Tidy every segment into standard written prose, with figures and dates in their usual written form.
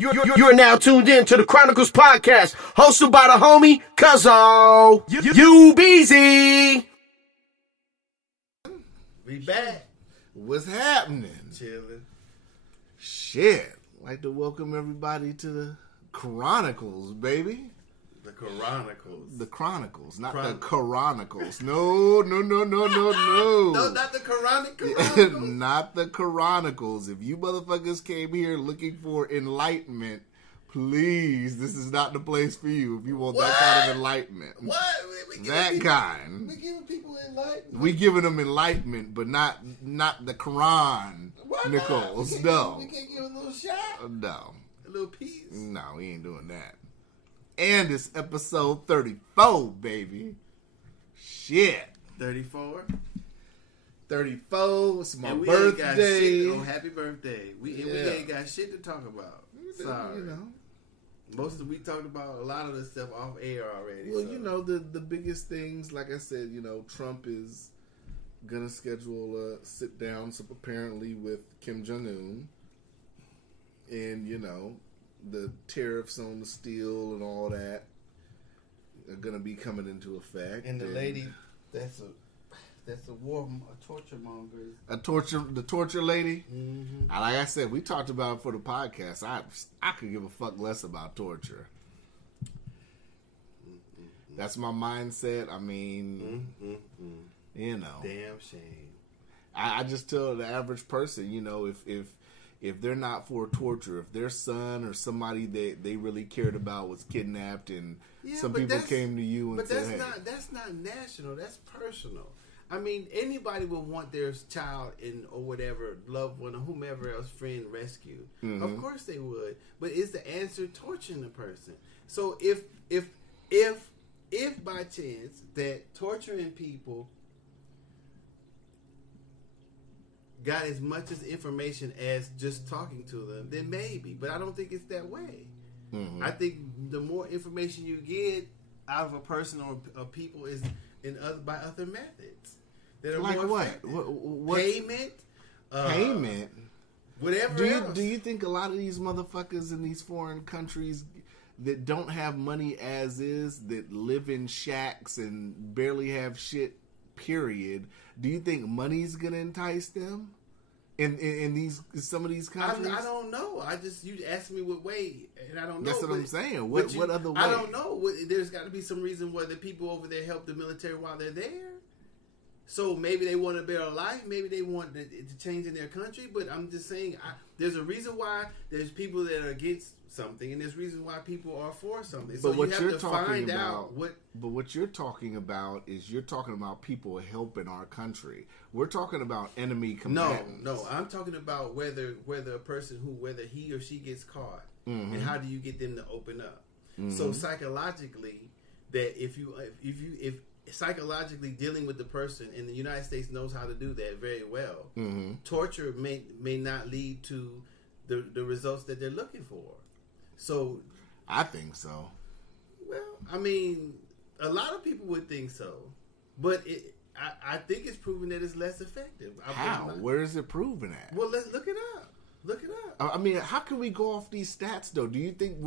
You're now tuned in to the Chronicles podcast, hosted by the homie Cuzzo-Episode. We back. What's happening? Chilling. Shit. Like to welcome everybody to the Chronicles, baby. The Chronicles. The Chronicles, not the Chronicles. No. No, not the Chronicles. Not the Chronicles. If you motherfuckers came here looking for enlightenment, please, this is not the place for you if you want that kind of enlightenment. What? That kind. We giving people enlightenment. We giving them enlightenment, but not the Quran, Nichols. No. We can't give a little shot? No. A little piece? No, we ain't doing that. And it's episode 34, baby. Shit. 34? 34. It's my and we birthday. Ain't got shit. Oh, happy birthday. We ain't got shit to talk about. Sorry. You know. We talked about a lot of this stuff off air already. Well, you know, the biggest things, like I said, you know, Trump is going to schedule a sit-down, apparently, with Kim Jong-un. And, you know, the tariffs on the steel and all that are going to be coming into effect. And the lady, that's a torture monger. The torture lady. Mm-hmm. Like I said, we talked about it for the podcast. I could give a fuck less about torture. That's my mindset. I mean, you know, damn shame. I just tell the average person, you know, if they're not for torture, if their son or somebody that they really cared about was kidnapped and some people came to you and said, hey. That's not national. That's personal. I mean, anybody would want their child or whatever, loved one or whomever else, friend rescued. Mm-hmm. Of course they would. But is the answer torturing the person? So if by chance that torturing people got as much as information as just talking to them, then maybe. But I don't think it's that way. Mm-hmm. I think the more information you get out of a person or people is by other methods that are like more what? Payment. Payment. Whatever else. Do you think a lot of these motherfuckers in these foreign countries that don't have money as is, that live in shacks and barely have shit, period, do you think money's gonna entice them in some of these countries? I don't know. You asked me what way, and I don't know. That's what I'm saying. What other way? I don't know. There's got to be some reason why the people over there help the military while they're there. So maybe they want a better life. Maybe they want to change in their country. But I'm just saying, there's a reason why there's people that are against something, and there's reasons why people are for something. So but what you have you're to talking find about, out what. But what you're talking about is you're talking about people helping our country. We're talking about enemy combatants. No, I'm talking about whether a person whether he or she gets caught, mm-hmm. and how do you get them to open up? Mm-hmm. So psychologically, that if psychologically dealing with the person, and the United States knows how to do that very well. Mm-hmm. Torture may not lead to the results that they're looking for. So, I think so. Well, I mean, a lot of people would think so, but I think it's proven that it's less effective. How? Where is it proven at? Well, let's look it up. Look it up. I mean, how can we go off these stats though? Do you think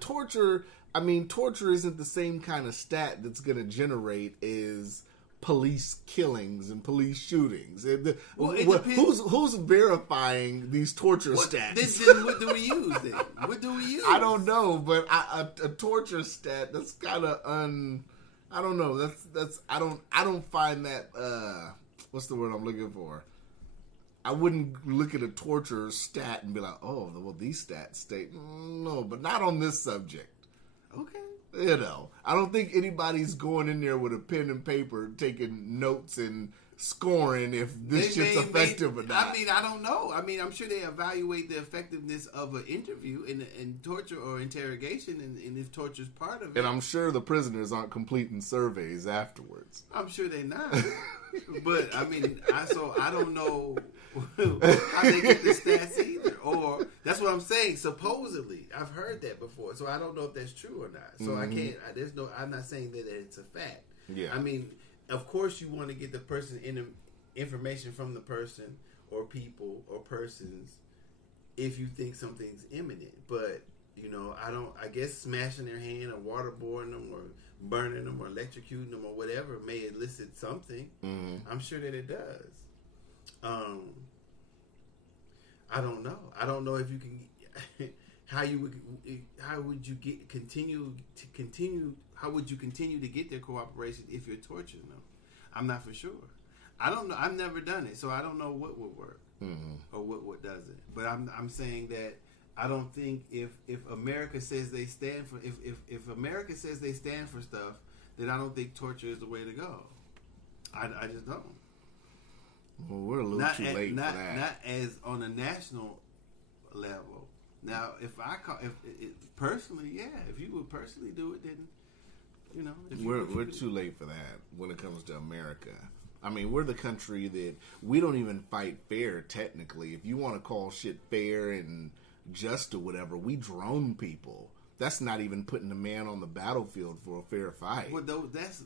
torture? I mean, torture isn't the same kind of stat that's going to generate as police killings and police shootings. Who's verifying these torture stats? Then what do we use then? What do we use? I don't know, but a torture stat that's kind of I don't know. I don't find that. What's the word I'm looking for? I wouldn't look at a torture stat and be like, oh, well, these stats state no, but not on this subject. Okay. You know, I don't think anybody's going in there with a pen and paper taking notes and scoring if this shit's effective or not. I mean, I don't know. I mean, I'm sure they evaluate the effectiveness of an interview and torture or interrogation, and if torture's part of it. And I'm sure the prisoners aren't completing surveys afterwards. I'm sure they're not. But, I mean, I don't know how they get the stats either. Or, that's what I'm saying, supposedly. I've heard that before, so I don't know if that's true or not. So I'm not saying that it's a fact. Yeah. I mean, of course you want to get the person information from the person or people or persons if you think something's imminent. But I guess smashing their hand or waterboarding them or burning them or electrocuting them or whatever may elicit something. Mm-hmm. I'm sure that it does. I don't know. I don't know if you can. How would you continue to get their cooperation if you're torturing them? I'm not for sure. I don't know. I've never done it, so I don't know what would work or what doesn't. But I'm saying that I don't think if America says they stand for if America says they stand for stuff, then I don't think torture is the way to go. I just don't. Well, we're a little too late for that. Not as on a national level. Now, if personally, yeah, if you would personally do it, then we're too late for that when it comes to America. I mean, we're the country that we don't even fight fair. Technically, if you want to call shit fair and just or whatever, we drone people. That's not even putting a man on the battlefield for a fair fight. Well, that's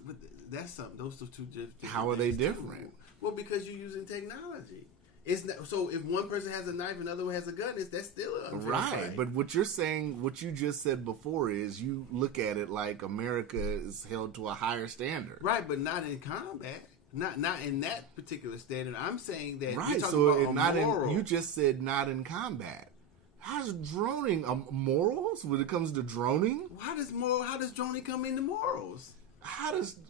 something. Those are two different. How are they different? Too. Well, because you're using technology. It's not, so if one person has a knife and another one has a gun, that's still an unfair fight. But what you're saying, what you just said before is you look at it like America is held to a higher standard. Right, but not in combat. Not in that particular standard. I'm saying that right. You're talking So about not moral. You just said not in combat. How's droning morals when it comes to droning? How does droning come into morals?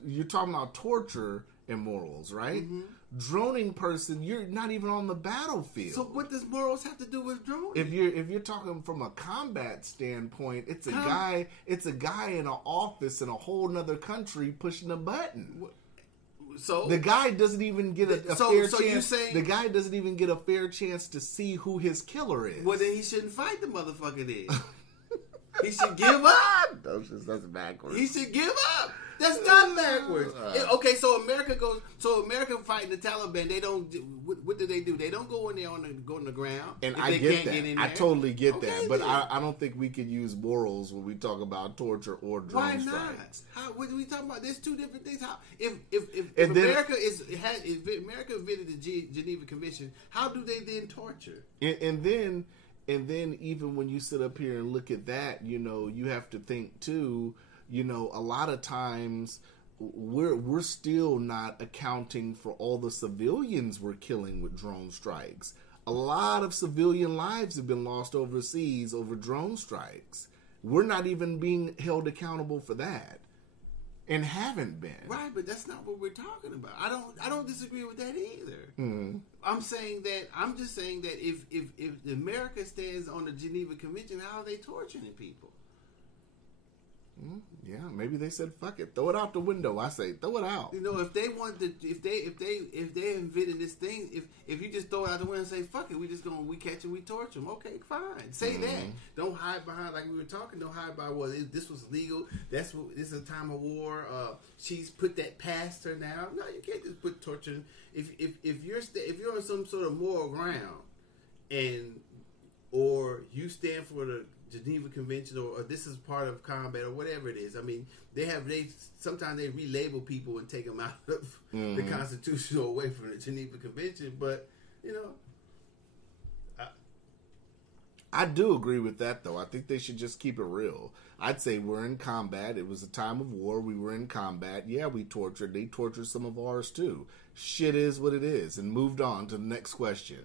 You're talking about torture and morals, right? Mm-hmm. Droning person, you're not even on the battlefield. So what does morals have to do with droning? If you're talking from a combat standpoint, it's a guy in an office in a whole nother country pushing a button. So the guy doesn't even get a fair chance. The guy doesn't even get a fair chance to see who his killer is. Well, then he shouldn't fight the motherfucker then. He should give up. That's backwards. He should give up. That's not backwards. Okay, so America fighting the Taliban. They don't. What do? They don't go in there go on the ground. And I get that. I totally get that. But I don't think we could use morals when we talk about torture or drone strikes. Why not? What are we talking about? There's two different things. How if America America invented the Geneva Convention, how do they then torture? And then even when you sit up here and look at that, you have to think too. A lot of times we're still not accounting for all the civilians we're killing with drone strikes. A lot of civilian lives have been lost overseas over drone strikes. We're not even being held accountable for that, and haven't been. Right, but that's not what we're talking about. I don't disagree with that either. Mm-hmm. I'm just saying that if America stands on the Geneva Convention, how are they torturing people? Yeah, maybe they said fuck it, throw it out the window. I say throw it out. If they want to, if they invented this thing, if you just throw it out the window and say fuck it, we catch and we torture them. Okay, fine. Say that. Don't hide behind like we were talking. Don't hide by this was legal. This is a time of war. She's put that past her now. No, you can't just put torture. If you're on some sort of moral ground, or you stand for the Geneva Convention, or this is part of combat, or whatever it is. I mean, they sometimes they relabel people and take them out of the Constitution or away from the Geneva Convention. But I do agree with that, though. I think they should just keep it real. I'd say we're in combat. It was a time of war. We were in combat. Yeah, we tortured. They tortured some of ours too. Shit is what it is, and moved on to the next question.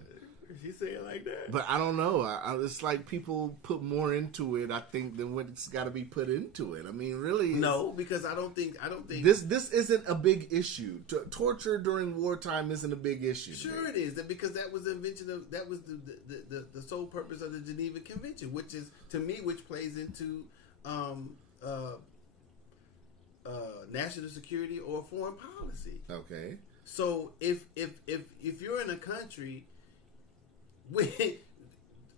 You say it like that, but I don't know. It's like people put more into it, I think, than what's got to be put into it. I mean, really, no, because I don't think this isn't a big issue. Torture during wartime isn't a big issue. Sure, it is because that was the invention of the sole purpose of the Geneva Convention, which is to me, which plays into national security or foreign policy. Okay, so if you're in a country.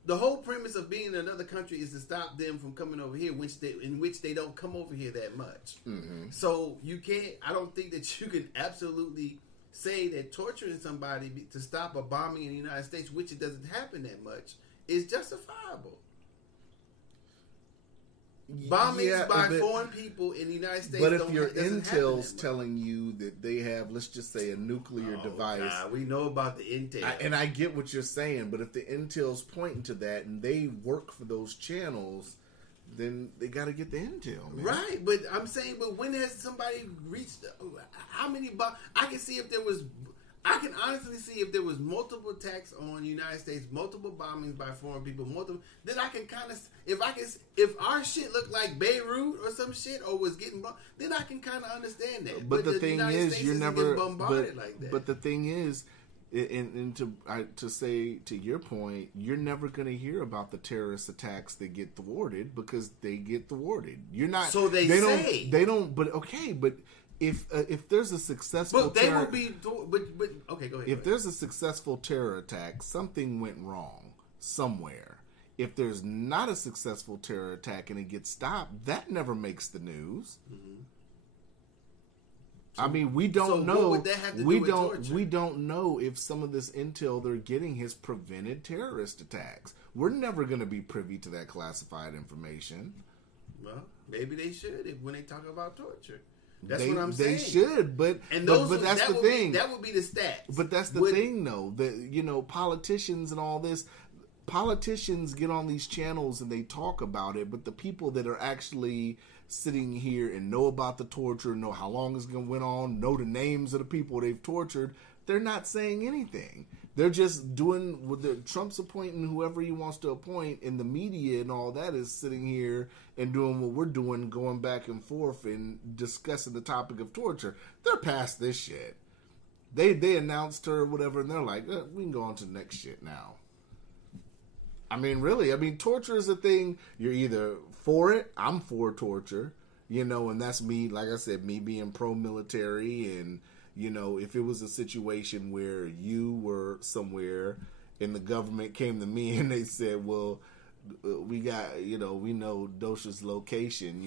The whole premise of being in another country is to stop them from coming over here, in which they don't come over here that much. Mm-hmm. So you can't. I don't think that you can absolutely say that torturing somebody to stop a bombing in the United States, which it doesn't happen that much, is justifiable. Bombings by foreign people in the United States. But if your intel's telling you that they have, let's just say, a nuclear device. God, we know about the intel. And I get what you're saying, but if the intel's pointing to that and they work for those channels, then they got to get the intel, man. Right, but I'm saying, but when has somebody reached, how many bombs? I can honestly see if there was multiple attacks on the United States, multiple bombings by foreign people, then I can kind of, if our shit looked like Beirut or some shit, or was getting bombed, then I can kind of understand that. But the thing is, you're never bombarded like that. But the thing is, and to say to your point, you're never going to hear about the terrorist attacks that get thwarted because they get thwarted. You're not. So they say they don't. But okay, but. If there's a successful okay, go ahead. If there's a successful terror attack, something went wrong somewhere. If there's not a successful terror attack and it gets stopped, that never makes the news. Mm-hmm. I mean, we don't know. What would that have to do with torture? We don't know if some of this intel they're getting has prevented terrorist attacks. We're never going to be privy to that classified information. Well, maybe they should when they talk about torture. That's what I'm saying. They should, but that's the thing. That would be the stats. But that's the thing, though. That politicians and all this. Politicians get on these channels and they talk about it, but the people that are actually sitting here and know about the torture, know how long it's going to went on, know the names of the people they've tortured, they're not saying anything. They're just doing what Trump's appointing whoever he wants to appoint, and the media and all that is sitting here and doing what we're doing, going back and forth and discussing the topic of torture. They're past this shit. They announced her or whatever, and they're like, we can go on to the next shit now. I mean, really, torture is a thing. You're either for it, I'm for torture, and that's me, like I said, me being pro-military and, if it was a situation where you were somewhere and the government came to me and they said, well, we got, we know Dosha's location,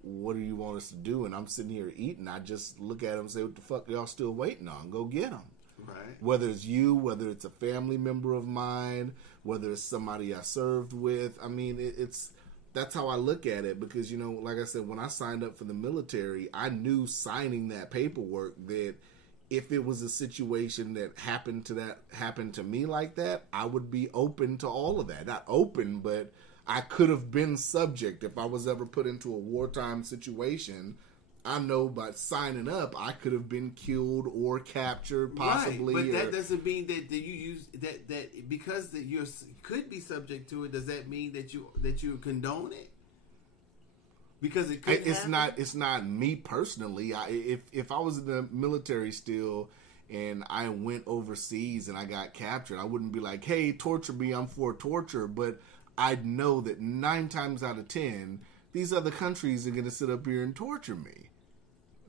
what do you want us to do? And I'm sitting here eating. I just look at them and say, what the fuck y'all still waiting on? Go get them. Right. Whether it's you, whether it's a family member of mine, whether it's somebody I served with. I mean, that's how I look at it because, like I said, when I signed up for the military, I knew signing that paperwork that if it was a situation that happened to me like that, I would be open to all of that. Not open, but I could have been subject if I was ever put into a wartime situation. I know by signing up, I could have been killed or captured, possibly. Right, but that doesn't mean that you use that because that you could be subject to it. Does that mean that you condone it? Because it could. It's not me personally. If I was in the military still and I went overseas and I got captured, I wouldn't be like, "Hey, torture me. I'm for torture." But I'd know that 9 times out of 10, these other countries are going to sit up here and torture me.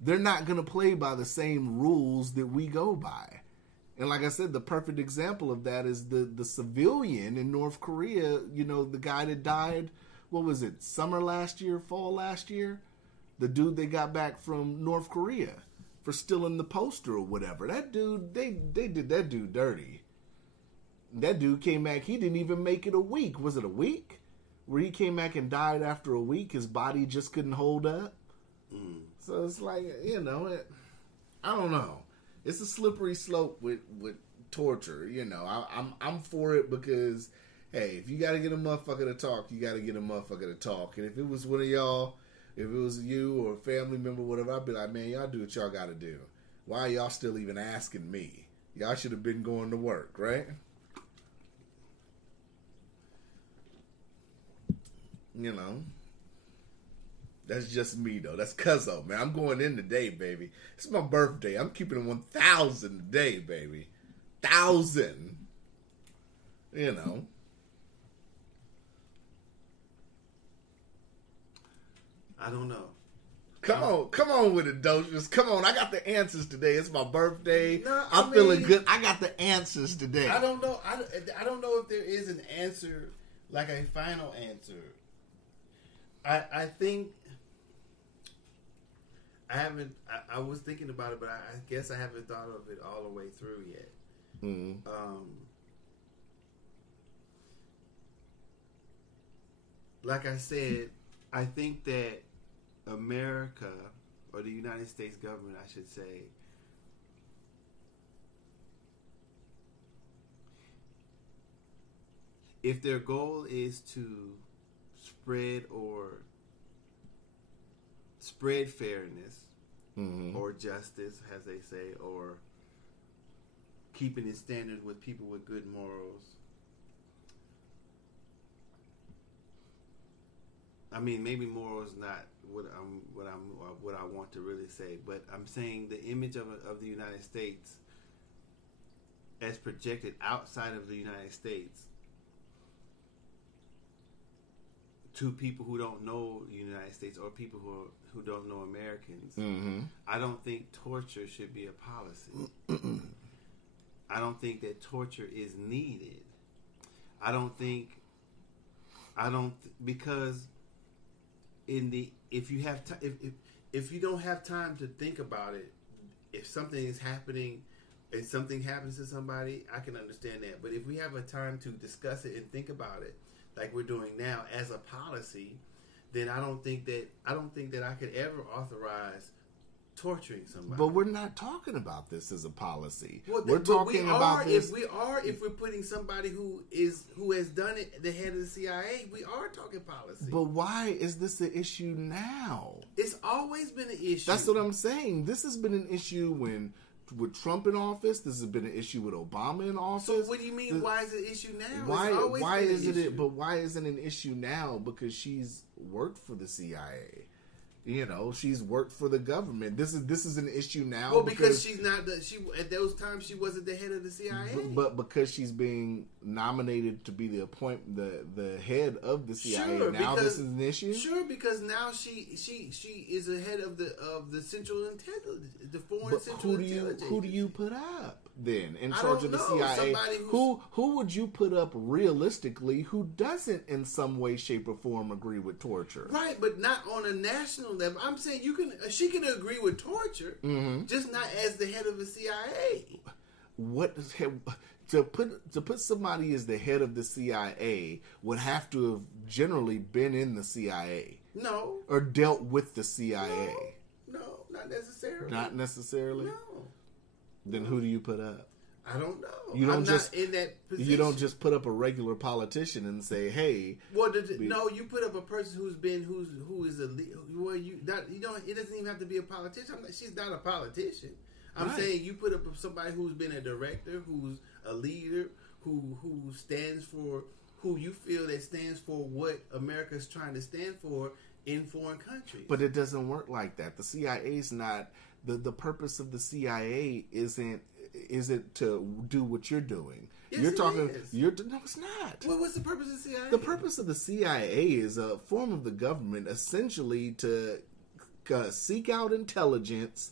They're not going to play by the same rules that we go by. And like I said, the perfect example of that is the civilian in North Korea, the guy that died, what was it, summer last year, fall last year? The dude they got back from North Korea for stealing the poster or whatever. That dude, they did that dude dirty. That dude came back, he didn't even make it a week. Was it a week? Where he came back and died after a week, his body just couldn't hold up. Mm. So it's like, I don't know. It's a slippery slope with torture. I'm for it because, hey, if you got to get a motherfucker to talk, you got to get a motherfucker to talk. And if it was one of y'all, if it was you or a family member, whatever, I'd be like, man, y'all do what y'all got to do. Why are y'all still even asking me? Y'all should have been going to work, right? That's just me, though. That's Cuzzo, man. I'm going in today, baby. It's my birthday. I'm keeping it 1,000 today, baby. 1,000. I don't know. Come on with it, Doge. Just come on. I got the answers today. It's my birthday. No, I'm feeling good. I got the answers today. I don't know. I don't know if there is an answer, like a final answer. I think I haven't. I was thinking about it, but I guess I haven't thought of it all the way through yet. Mm-hmm. Like I said, I think that America, or the United States government, I should say, if their goal is to spread fairness or justice, as they say, or keeping it standard with people with good morals. I mean, maybe morals not what I want to really say, but I'm saying the image of the United States as projected outside of the United States to people who don't know the United States or people who don't know Americans. I don't think torture should be a policy. I don't think that torture is needed. Because if you don't have time to think about it, if something is happening and something happens to somebody, I can understand that. But if we have a time to discuss it and think about it, like we're doing now as a policy, then I don't think that I could ever authorize torturing somebody. But we're not talking about this as a policy. Well, we're talking about this. If we're putting somebody who has done it, the head of the CIA, we are talking policy. But why is this an issue now? It's always been an issue. That's what I'm saying. This has been an issue with Trump in office. This has been an issue with Obama in office. So what do you mean? Why is it an issue now? Why isn't it? But why isn't it an issue now? Because she's worked for the CIA. You know, she's worked for the government. This is an issue now. Well, because she's not at those times she wasn't the head of the CIA. But because she's being nominated to be the head of the CIA, sure, now this is an issue. Sure, because now she is the head of the Central Intelligence, the Foreign Central Intelligence. Who do you put up then in charge of the CIA? Who would you put up realistically who doesn't in some way, shape, or form agree with torture? Right, but not on a national level. I'm saying she can agree with torture, just not as the head of the CIA. To put somebody as the head of the CIA would have to have generally been in the CIA. No. Or dealt with the CIA. No, not necessarily. Not necessarily? No. Then who do you put up? I don't know. I'm not in that position. You don't just put up a regular politician and say, "Hey." Well, no, you put up a person who is a leader. Well, it doesn't even have to be a politician. She's not a politician. I'm saying you put up somebody who's been a director, who's a leader, who stands for, who you feel that stands for what America's trying to stand for in foreign countries. But it doesn't work like that. The CIA's not the purpose of the CIA isn't to do what you're doing. Yes, you're talking. Is. No, it's not. Well, what's the purpose of the CIA? The purpose of the CIA is a form of the government, essentially to seek out intelligence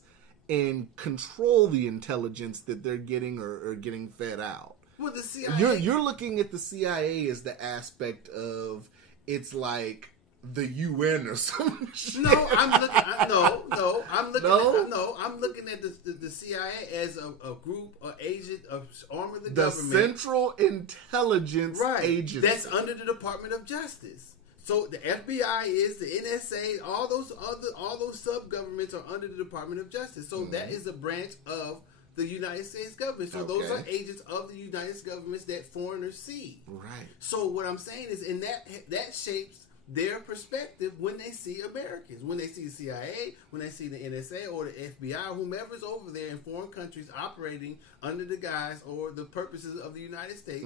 and control the intelligence that they're getting or getting fed out. Well, the CIA. You're looking at the CIA as the aspect of it's like the UN or something. No, I'm looking at the CIA as a group, an agent, an arm of the government. The Central Intelligence Agency. That's under the Department of Justice. So the FBI is, the NSA, all those sub-governments are under the Department of Justice. So that is a branch of the United States government. So those are agents of the United States governments that foreigners see. Right. So what I'm saying is, in that shapes their perspective when they see Americans, when they see the CIA, when they see the NSA or the FBI, whomever's over there in foreign countries operating under the guise or the purposes of the United States,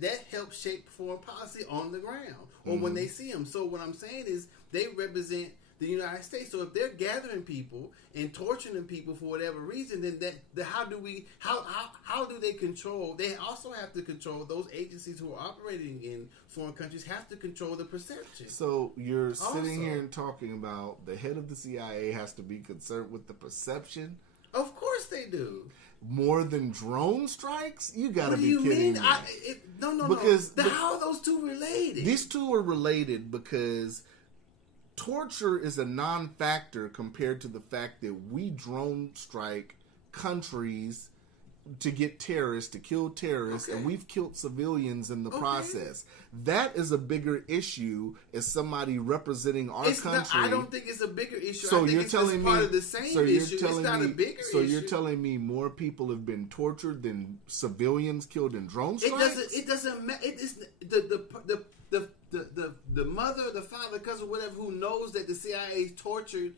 that helps shape foreign policy on the ground or when they see them. So what I'm saying is they represent the United States. So if they're gathering people and torturing people for whatever reason, then how do they control? They also have to control those agencies who are operating in foreign countries have to control the perception. So you're sitting here and talking about the head of the CIA has to be concerned with the perception? Of course they do. More than drone strikes? You gotta be kidding me. What do you mean? No. Because how are those two related? These two are related because torture is a non-factor compared to the fact that we drone strike countries to get terrorists, to kill terrorists, and we've killed civilians in the process. That is a bigger issue as somebody representing our country. I don't think it's a bigger issue. So I think you're it's telling me, part of the same issue. It's not a bigger issue. So you're telling me more people have been tortured than civilians killed in drone strikes? It doesn't matter. It's the mother, the father, cousin, whatever, who knows that the CIA tortured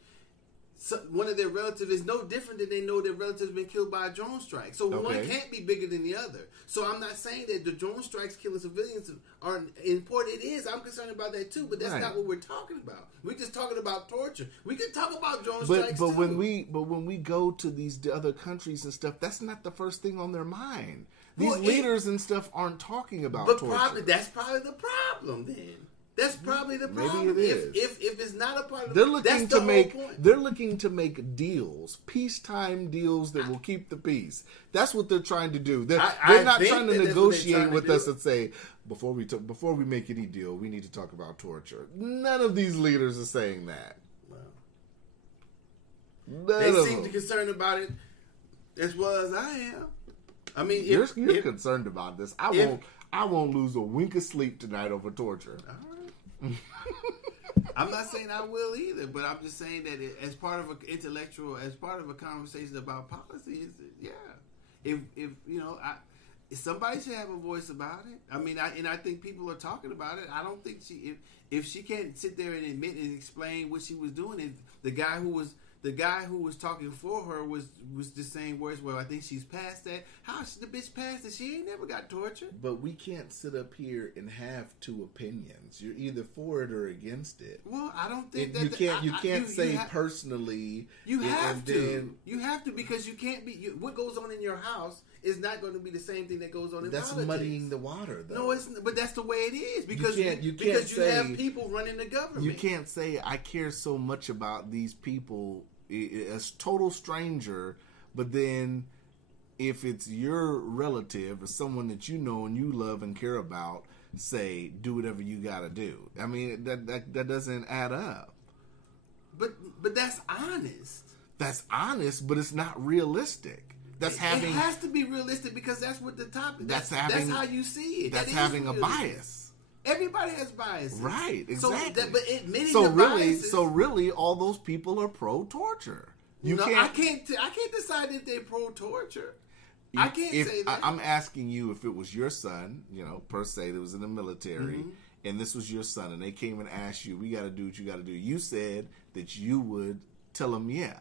one of their relatives is no different than they know their relatives been killed by a drone strike. So one can't be bigger than the other. So I'm not saying that the drone strikes killing civilians aren't important. It is. I'm concerned about that too. But that's not what we're talking about. We're just talking about torture. We can talk about drone strikes too. When we go to these other countries and stuff, that's not the first thing on their mind. These leaders and stuff aren't talking about torture. That's probably the problem then. That's probably the problem. Maybe it is. If it's not a part of they're looking that's to the make whole point. They're looking to make deals, peacetime deals that will keep the peace. That's what they're trying to do. They're not trying to negotiate with us and say before we make any deal, we need to talk about torture. None of these leaders are saying that. Well, they seem concerned about it as well as I am. I mean, you're concerned about this. I won't lose a wink of sleep tonight over torture. All right. I'm not saying I will either, but I'm just saying that as part of as part of a conversation about policy, if somebody should have a voice about it. I mean, I think people are talking about it. I don't think if she can't sit there and admit and explain what she was doing, and the guy who was talking for her was just saying words. Well, I think she's past that. How's the bitch past it? She ain't never got tortured. But we can't sit up here and have two opinions. You're either for it or against it. Well, I don't think you can't say personally. You have to. You have to, because you can't be. What goes on in your house is not going to be the same thing that goes on in politics. That's muddying the water, though. No, it's. But that's the way it is because you have people running the government. You can't say I care so much about these people as total stranger, but then if it's your relative or someone that you know and you love and care about, say do whatever you got to do. I mean that doesn't add up. But that's honest. That's honest, but it's not realistic. It has to be realistic because that's what the topic. That's how you see it. That's having a bias. Everybody has biases, right? Exactly. But admitting biases. So really, all those people are pro-torture. I can't decide if they're pro-torture. I can't say that. I'm asking you if it was your son, per se, that was in the military, and this was your son, and they came and asked you, "We got to do what you got to do." You said that you would tell them, "Yeah."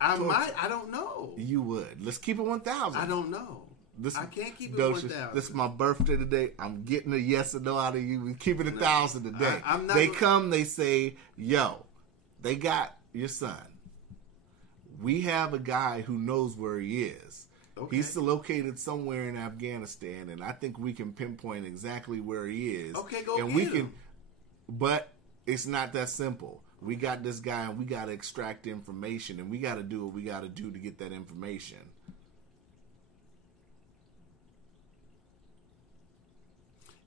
I might. I don't know. You would. Let's keep it 1,000. I don't know. I can't keep it 1,000. This is my birthday today. I'm getting a yes or no out of you. We keep it 1,000 today. They come, they say, "Yo, they got your son. We have a guy who knows where he is. Okay. He's located somewhere in Afghanistan, and I think we can pinpoint exactly where he is. Okay, go and get him. But it's not that simple. We got this guy, and we got to extract information, and we got to do what we got to do to get that information."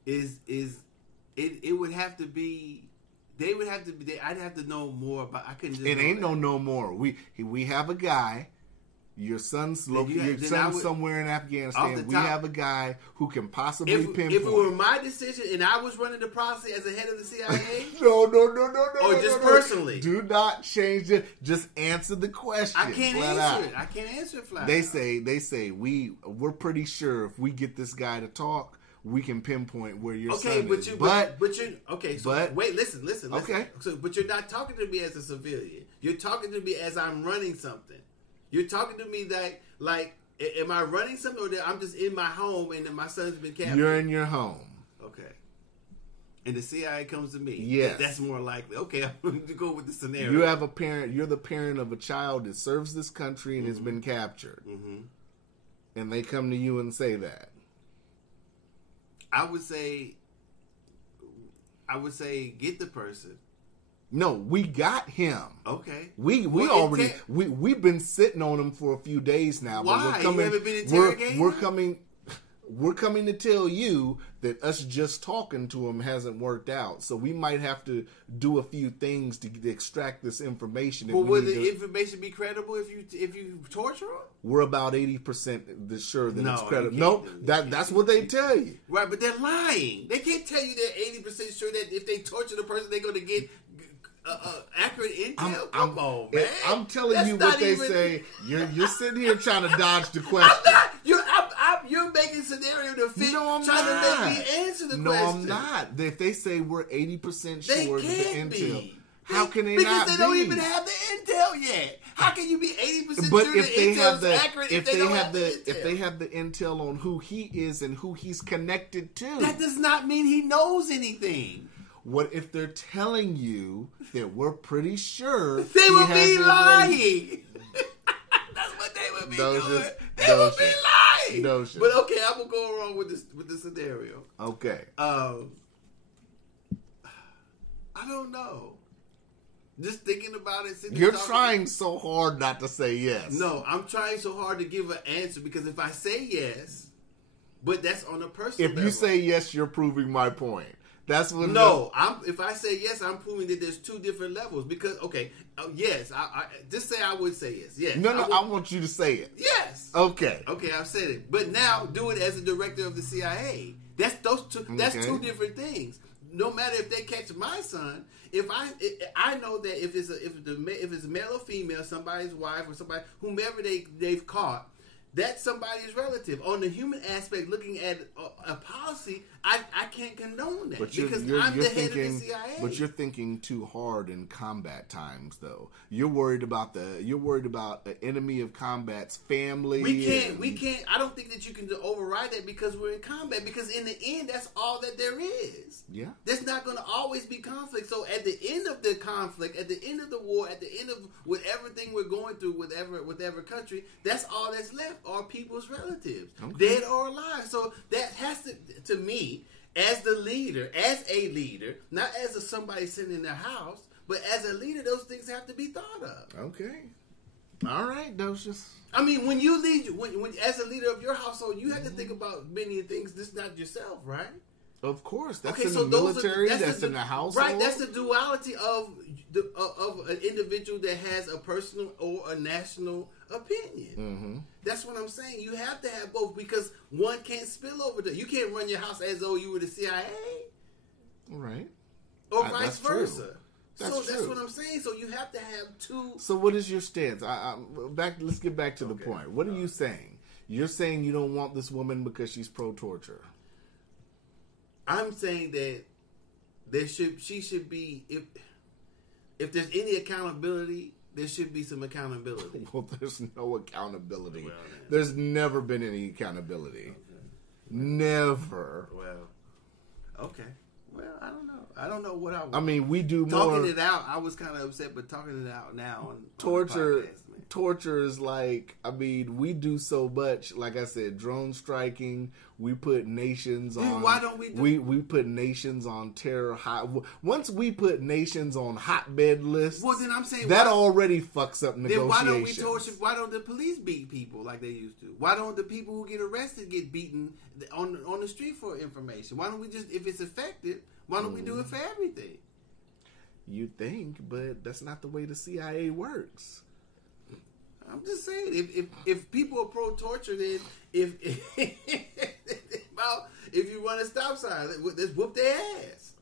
It would have to be. They would have to be. I'd have to know more about. I couldn't. It ain't no more. We have a guy. Your son's somewhere in Afghanistan. We have a guy who can possibly pinpoint. If it were my decision and I was running the policy as a head of the CIA, no. Or just personally, do not change it. Just answer the question. I can't answer it. I can't answer it flat. They say we're pretty sure if we get this guy to talk, we can pinpoint where your son is. Wait, listen. Okay. So, but you're not talking to me as a civilian. You're talking to me as I'm running something. You're talking to me that, am I running something, or that I'm just in my home and my son's been captured? You're in your home. Okay. And the CIA comes to me. Yes. That's more likely. Okay, I'm going to go with the scenario. You have a parent. You're the parent of a child that serves this country and has been captured. Mm-hmm. And they come to you and say that. I would say, get the person. No, we got him. Okay. We've been sitting on him for a few days now. Why? But we're coming, you haven't been interrogating? We're coming. we're coming to tell you that us just talking to him hasn't worked out. So we might have to do a few things to extract this information. Well, will the information be credible if you torture him? We're about 80% sure that it's credible. Nope, that's what they tell you. Right, but they're lying. They can't tell you they're 80% sure that if they torture the person, they're going to get accurate intel. Come on, man. I'm telling you what they say. You're sitting here trying to dodge the question. I'm not. You're making scenario to fit. No, I'm trying not. to make me answer the question. No, I'm not. If they say we're 80% sure of the intel, how can they not be? Because they don't even have the intel yet. How can you be 80% sure the intel is accurate if they don't have the intel? If they have the intel on who he is and who he's connected to, that does not mean he knows anything. What if they're telling you that we're pretty sure they will be lying? That's what they would be doing. They would be lying. But okay, I'm gonna go along with this scenario. Okay. I don't know. Just thinking about it. You're trying so hard not to say yes. No, I'm trying so hard to give an answer because if I say yes, but that's on a personal level. If you say yes, you're proving my point. That's what. No, if I say yes, I'm proving that there's two different levels. Because yes, I just say I would say yes. Yes. No, I want you to say it. Yes. Okay. Okay, I've said it. But now do it as a director of the CIA. That's two different things. No matter if they catch my son, I know that if it's a male or female, somebody's wife or somebody, whomever they've caught, that's somebody's relative. On the human aspect, looking at a policy, I can't condone that because I'm the head of the CIA. But you're thinking too hard in combat times, though. You're worried about an enemy of combat's family. We can't. I don't think that you can override that because we're in combat. Because in the end, that's all that there is. Yeah. There's not going to always be conflict. So at the end of the conflict, at the end of the war, at the end of whatever thing we're going through, whatever country, that's all that's left are people's relatives, dead or alive. So that has to me, as a leader, not as somebody sitting in their house, but as a leader, those things have to be thought of. Okay. All right, Docious. I mean, when you lead, when as a leader of your household, you have to think about many things. This not yourself, right? Of course, that's in the military. That's in the household, right? That's the duality of an individual that has a personal or a national opinion. Mm-hmm. That's what I'm saying. You have to have both because one can't spill over. You can't run your house as though you were the CIA, right? Or vice versa. True. That's what I'm saying. So you have to have two. So what is your stance? Let's get back to the point. What are you saying? You're saying you don't want this woman because she's pro-torture. I'm saying that she should be, if there's any accountability, there should be some accountability. Well, there's no accountability. Well, there's never been any accountability. Okay. Never. Well, okay. Well, I don't know. I don't know what I want. I mean, we do talking more. Talking it out, I was kind of upset, but talking it out now on torture. On the podcast, torture is like, I mean, we do so much. Like I said, drone striking. We put nations on. Why don't we? We put nations on terror. Once we put nations on hotbed lists, well, then I'm saying that already fucks up negotiations. Then why don't we torture? Why don't the police beat people like they used to? Why don't the people who get arrested get beaten on the street for information? Why don't we just, if it's effective, why don't we do it for everything? You think, but that's not the way the CIA works. I'm just saying, if people are pro-torture, then if you run a stop sign, let's whoop their ass.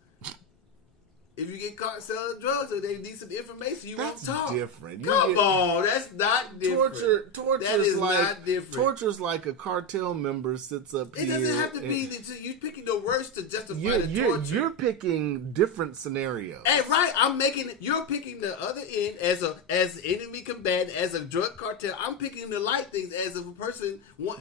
If you get caught selling drugs or they need some information, you won't talk. That's different. Come on, that's not different. Torture that is like, not different. Torture's like a cartel member sits up here. It doesn't have to be. You're picking the worst to justify the torture. You're picking different scenarios. And right, you're picking the other end as enemy combatant, as a drug cartel. I'm picking the light things as if a person won't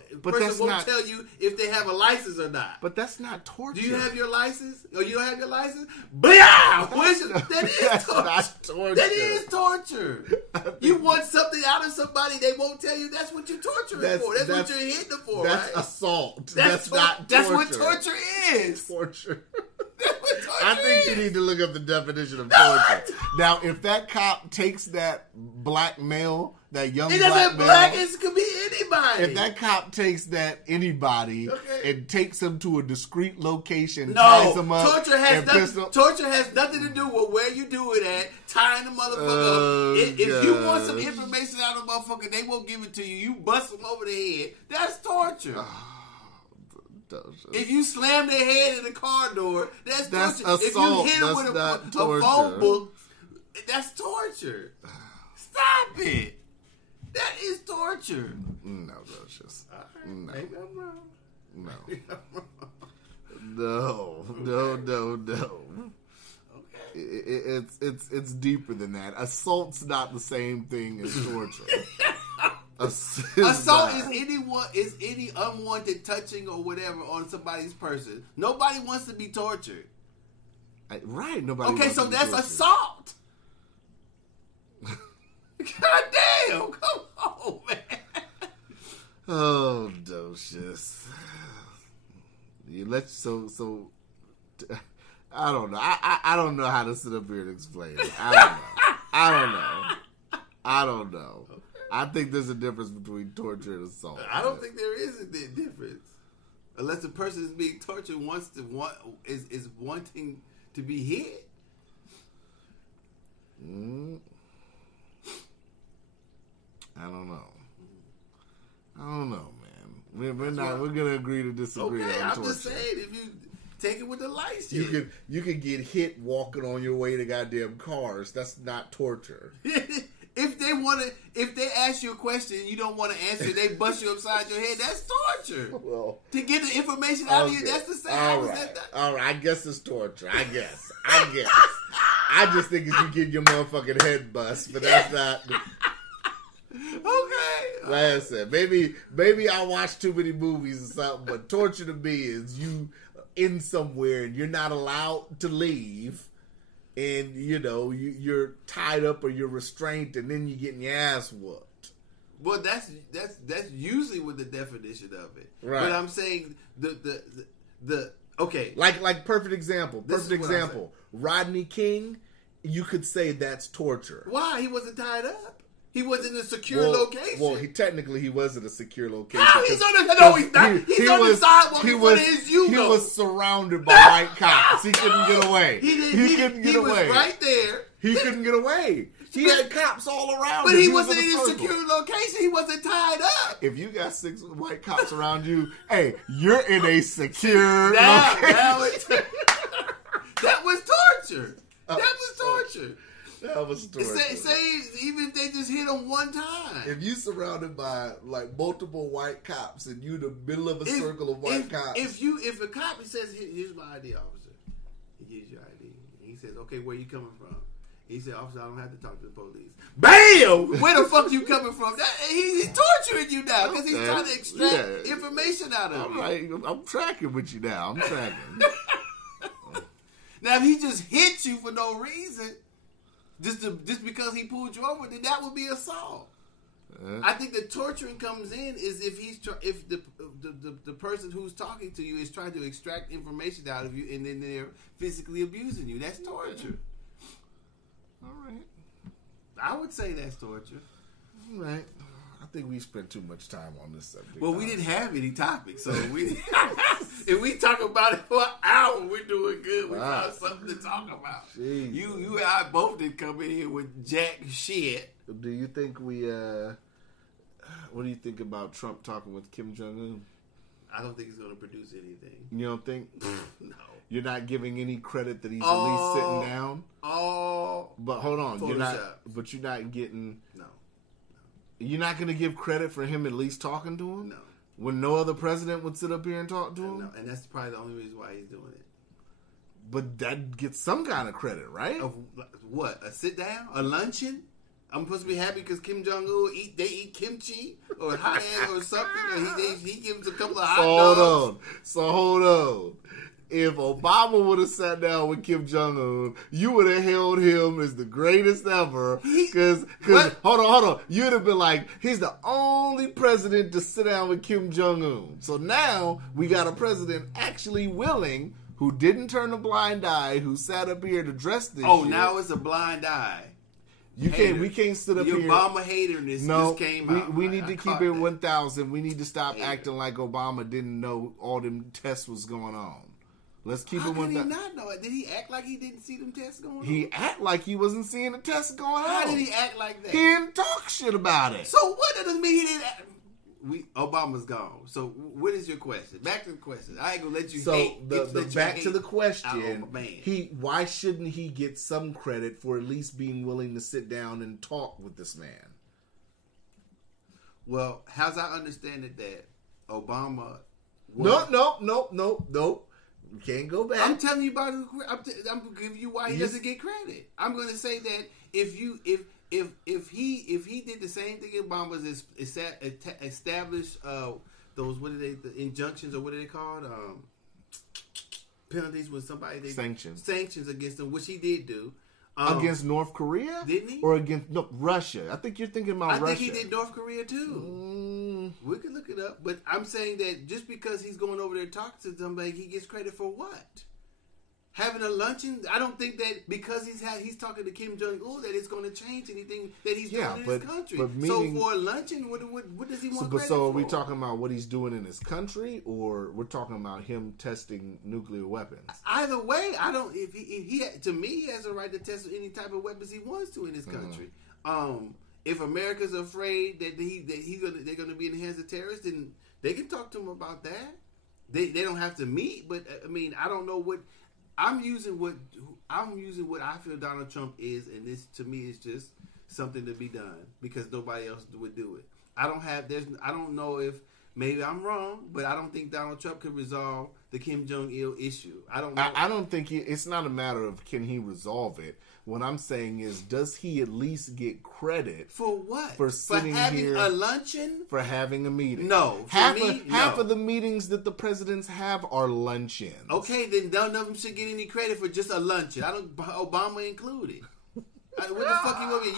tell you if they have a license or not. But that's not torture. Do you have your license? Or you don't have your license? Blah! That is torture. That is torture. You want something out of somebody, they won't tell you. That's what you're torturing for. That's what you're hitting them for. That's right? assault. That's not torture. That's what torture is. Torture. That's what torture I think you need to look up the definition of torture. Now, if that cop takes that black male, that young black male, black. It could be anybody. anybody. If that cop takes anybody and takes him to a discreet location, ties him up, torture has nothing to do with where you do it at. Tying the motherfucker up. If you want some information out of the motherfucker, they won't give it to you. You bust them over the head. That's torture. If you slam their head in the car door, that's torture. Assault. If you hit them with a phone book, that's torture. Stop it. That is torture. No, Lucius. Right. No. Maybe I'm wrong. No. Maybe I'm wrong. No. Okay. It's deeper than that. Assault's not the same thing as torture. Assault is any unwanted touching or whatever on somebody's person. Nobody wants to be tortured. Right. Nobody. Okay, so that's assault. God damn! Come on, man. Oh, Docious. I don't know. I don't know how to sit up here and explain it. I don't know. I think there's a difference between torture and assault. I don't think there is a difference, unless the person is being tortured is wanting to be hit. I don't know, man. We're gonna agree to disagree. Okay, on I'm torture. just saying, if you take it with the light you shit. could get hit walking on your way to goddamn cars. That's not torture. If they ask you a question and you don't want to answer, they bust you upside your head. That's torture. Well, to get the information out of you, that's the same. All right. I guess it's torture. I guess. I just think it's you getting your motherfucking head bust, but that's not. Okay. Like I said, maybe I watch too many movies or something, but torture to me is you in somewhere and you're not allowed to leave, and you're tied up or you're restrained, and then you're getting your ass whooped. Well, that's usually what the definition of it. Right. But I'm saying the okay. Like perfect example. Rodney King, you could say that's torture. Why? He wasn't tied up. He was in a secure location. Well, he wasn't a secure location. How? He's on the He's on the sidewalk in front of his Yugo. He was surrounded by white cops. He couldn't get away. He couldn't get away. He was right there. He couldn't get away. He had cops all around him. But he wasn't in a secure location. He wasn't tied up. If you got 6 white cops around you, hey, you're in a secure location. That was torture. That was torture. That was torture. Say even if they just hit him one time. If you surrounded by like multiple white cops and you in the middle of a circle of white cops. If a cop says, "Here's my ID, officer," he gives you ID. And he says, "Okay, where you coming from?" He said, "Officer, I don't have to talk to the police." Bam! Where the fuck you coming from? He's torturing you now because he's trying to extract information out of you. Right. I'm tracking with you now. I'm tracking. Now, if he just hits you for no reason. Just because he pulled you over, then that would be assault. I think the torturing comes in is if the person who's talking to you is trying to extract information out of you and then they're physically abusing you. That's torture. All right. I would say that's torture. All right. I think we spent too much time on this subject. Well, we didn't have any topics, so if we talk about it for an hour, we're doing good. We found something to talk about. Jeez. You and I both did come in here with jack shit. Do you think what do you think about Trump talking with Kim Jong-Un? I don't think he's going to produce anything. You don't think? No. You're not giving any credit that he's at least sitting down? But hold on. Photoshop. You're not getting... No. You're not going to give credit for him at least talking to him? No. When no other president would sit up here and talk to him? No, and that's probably the only reason why he's doing it. But that gets some kind of credit, right? Of what? A sit down? A luncheon? I'm supposed to be happy because Kim Jong-un eat kimchi or hot egg or something. Or he gives a couple of hot dogs. Hold on. If Obama would have sat down with Kim Jong-un, you would have held him as the greatest ever. Because hold on. You would have been like, he's the only president to sit down with Kim Jong-un. So now we got a president actually willing, who didn't turn a blind eye, who sat up here to address this shit. Now it's a blind eye. You can't. We can't sit up Your here. Obama haterness just came out. We need to keep it 1,000. We need to stop acting like Obama didn't know all them tests was going on. Let's keep it 1,000. How did he not know it? Did he act like he didn't see them tests going on? He act like he wasn't seeing the tests going on. How did he act like that? He didn't talk shit about it. So what? That doesn't mean he didn't act. Obama's gone. So what is your question? Back to the question. I ain't gonna let you. So back to the question. Why shouldn't he get some credit for at least being willing to sit down and talk with this man? Well, how's I understand it that Obama? No. You can't go back. I'm telling you about. I'm gonna give you why he doesn't get credit. I'm gonna say that if he did the same thing Obama's established those the injunctions or what are they called penalties when somebody sanctions against them, which he did do against North Korea, didn't he? Or against Russia? I think you're thinking about Russia. I think he did North Korea too. We can look it up, but I'm saying that just because he's going over there talking to somebody, he gets credit for what? Having a luncheon, I don't think that because he's talking to Kim Jong-un that it's going to change anything that he's doing in his country. So for a luncheon, what does he want credit for? So are we talking about what he's doing in his country, or we're talking about him testing nuclear weapons? Either way, I don't. If he to me, he has a right to test any type of weapons he wants to in his country. If America's afraid that they're going to be in the hands of terrorists, then they can talk to him about that. They don't have to meet, but I mean, I don't know what. I'm using what I feel Donald Trump is, and this to me is just something to be done because nobody else would do it. I don't know if maybe I'm wrong, but I don't think Donald Trump could resolve the Kim Jong-il issue. I don't know. I don't think it's not a matter of can he resolve it. What I'm saying is, does he at least get credit for what? For having here, a luncheon? For having a meeting? No. Half of the meetings that the presidents have are luncheons. Okay, then none of them should get any credit for just a luncheon. Obama included. What the fuck you want me?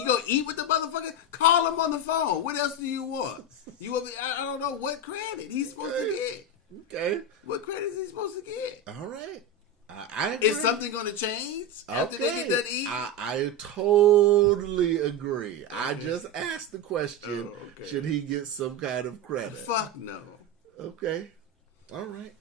You go eat with the motherfucker? Call him on the phone. What else do you want? You want me? I don't know what credit he's supposed to get. Okay. What credit is he supposed to get? All right. I agree. Is something going to change after they get done eating? I totally agree. Okay. I just asked the question, should he get some kind of credit? Fuck no. Okay. All right.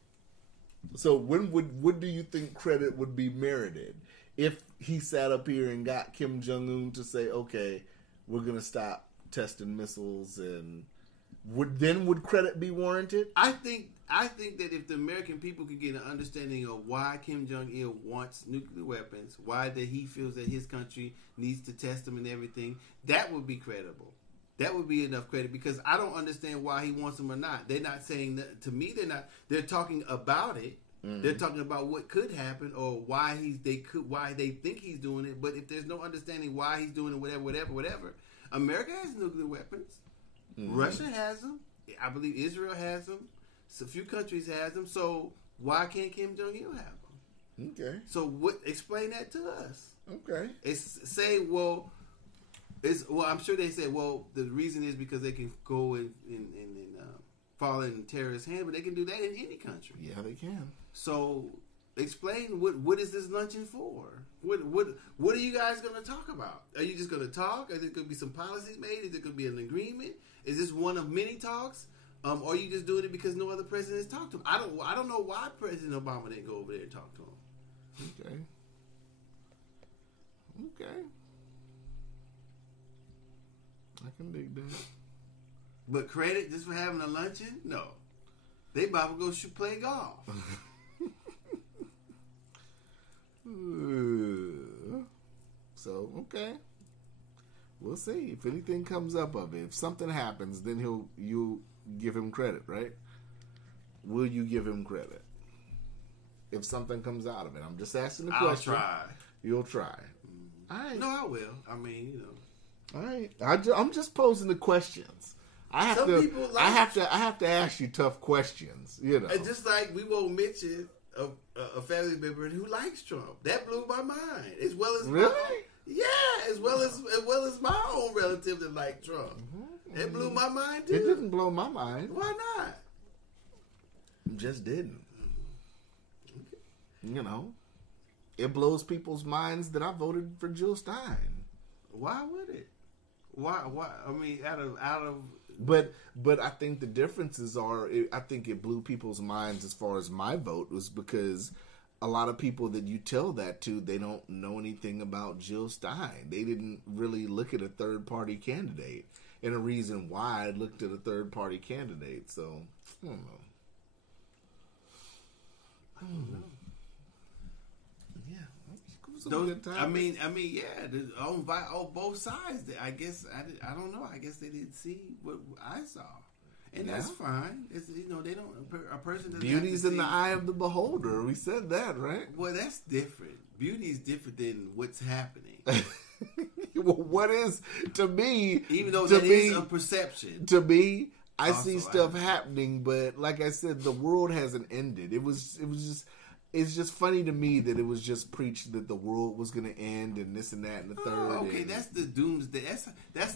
So when do you think credit would be merited? If he sat up here and got Kim Jong-un to say, okay, we're going to stop testing missiles, and would credit be warranted? I think that if the American people could get an understanding of why Kim Jong-il wants nuclear weapons, why that he feels that his country needs to test them and everything, that would be credible. That would be enough credit because I don't understand why he wants them or not. They're not saying that to me. They're talking about it. Mm-hmm. They're talking about what could happen or why they think he's doing it. But if there's no understanding why he's doing it, whatever. America has nuclear weapons. Mm-hmm. Russia has them. I believe Israel has them. So a few countries has them. So why can't Kim Jong-il have them? Okay. So explain that to us. Okay. I'm sure they say, well, the reason is because they can go and fall in terrorist hands, but they can do that in any country. Yeah, they can. So explain what is this luncheon for? What are you guys going to talk about? Are you just going to talk? Is there going to be some policies made? Is there going to be an agreement? Is this one of many talks? Or are you just doing it because no other president has talked to him? I don't know why President Obama didn't go over there and talk to him. Okay. I can dig that. But credit just for having a luncheon? No. They about to go play golf. So, okay. We'll see. If anything comes up of it, if something happens, then you'll give him credit, right? Will you give him credit? If something comes out of it. I'm just asking the question. I'll try. You'll try. All right. No, I will. I mean, All right. I'm just posing the questions. I have to ask you tough questions, And just like we won't mention a family member who likes Trump. That blew my mind. As well as really? As well as my own relative that like Trump. Mm-hmm. It blew my mind too. It didn't blow my mind. Why not? It just didn't. Okay. It blows people's minds that I voted for Jill Stein. Why would it? Why? I mean, out of. But I think the differences are. I think it blew people's minds as far as my vote was because a lot of people that you tell that to, they don't know anything about Jill Stein. They didn't really look at a third party candidate, and a reason why I looked at a third party candidate. So I don't know. Yeah. I mean, yeah. On both sides, I guess I don't know. I guess they didn't see what I saw, and that's fine. It's they don't. A person doesn't beauty's in the eye of the beholder. We said that, right? Well, that's different. Beauty is different than what's happening. Well, what is to me? Even though that is a perception. To me, I see stuff happening, but like I said, the world hasn't ended. It's just funny to me that it was just preached that the world was going to end and this and that and the third. Okay, that's the doomsday. That's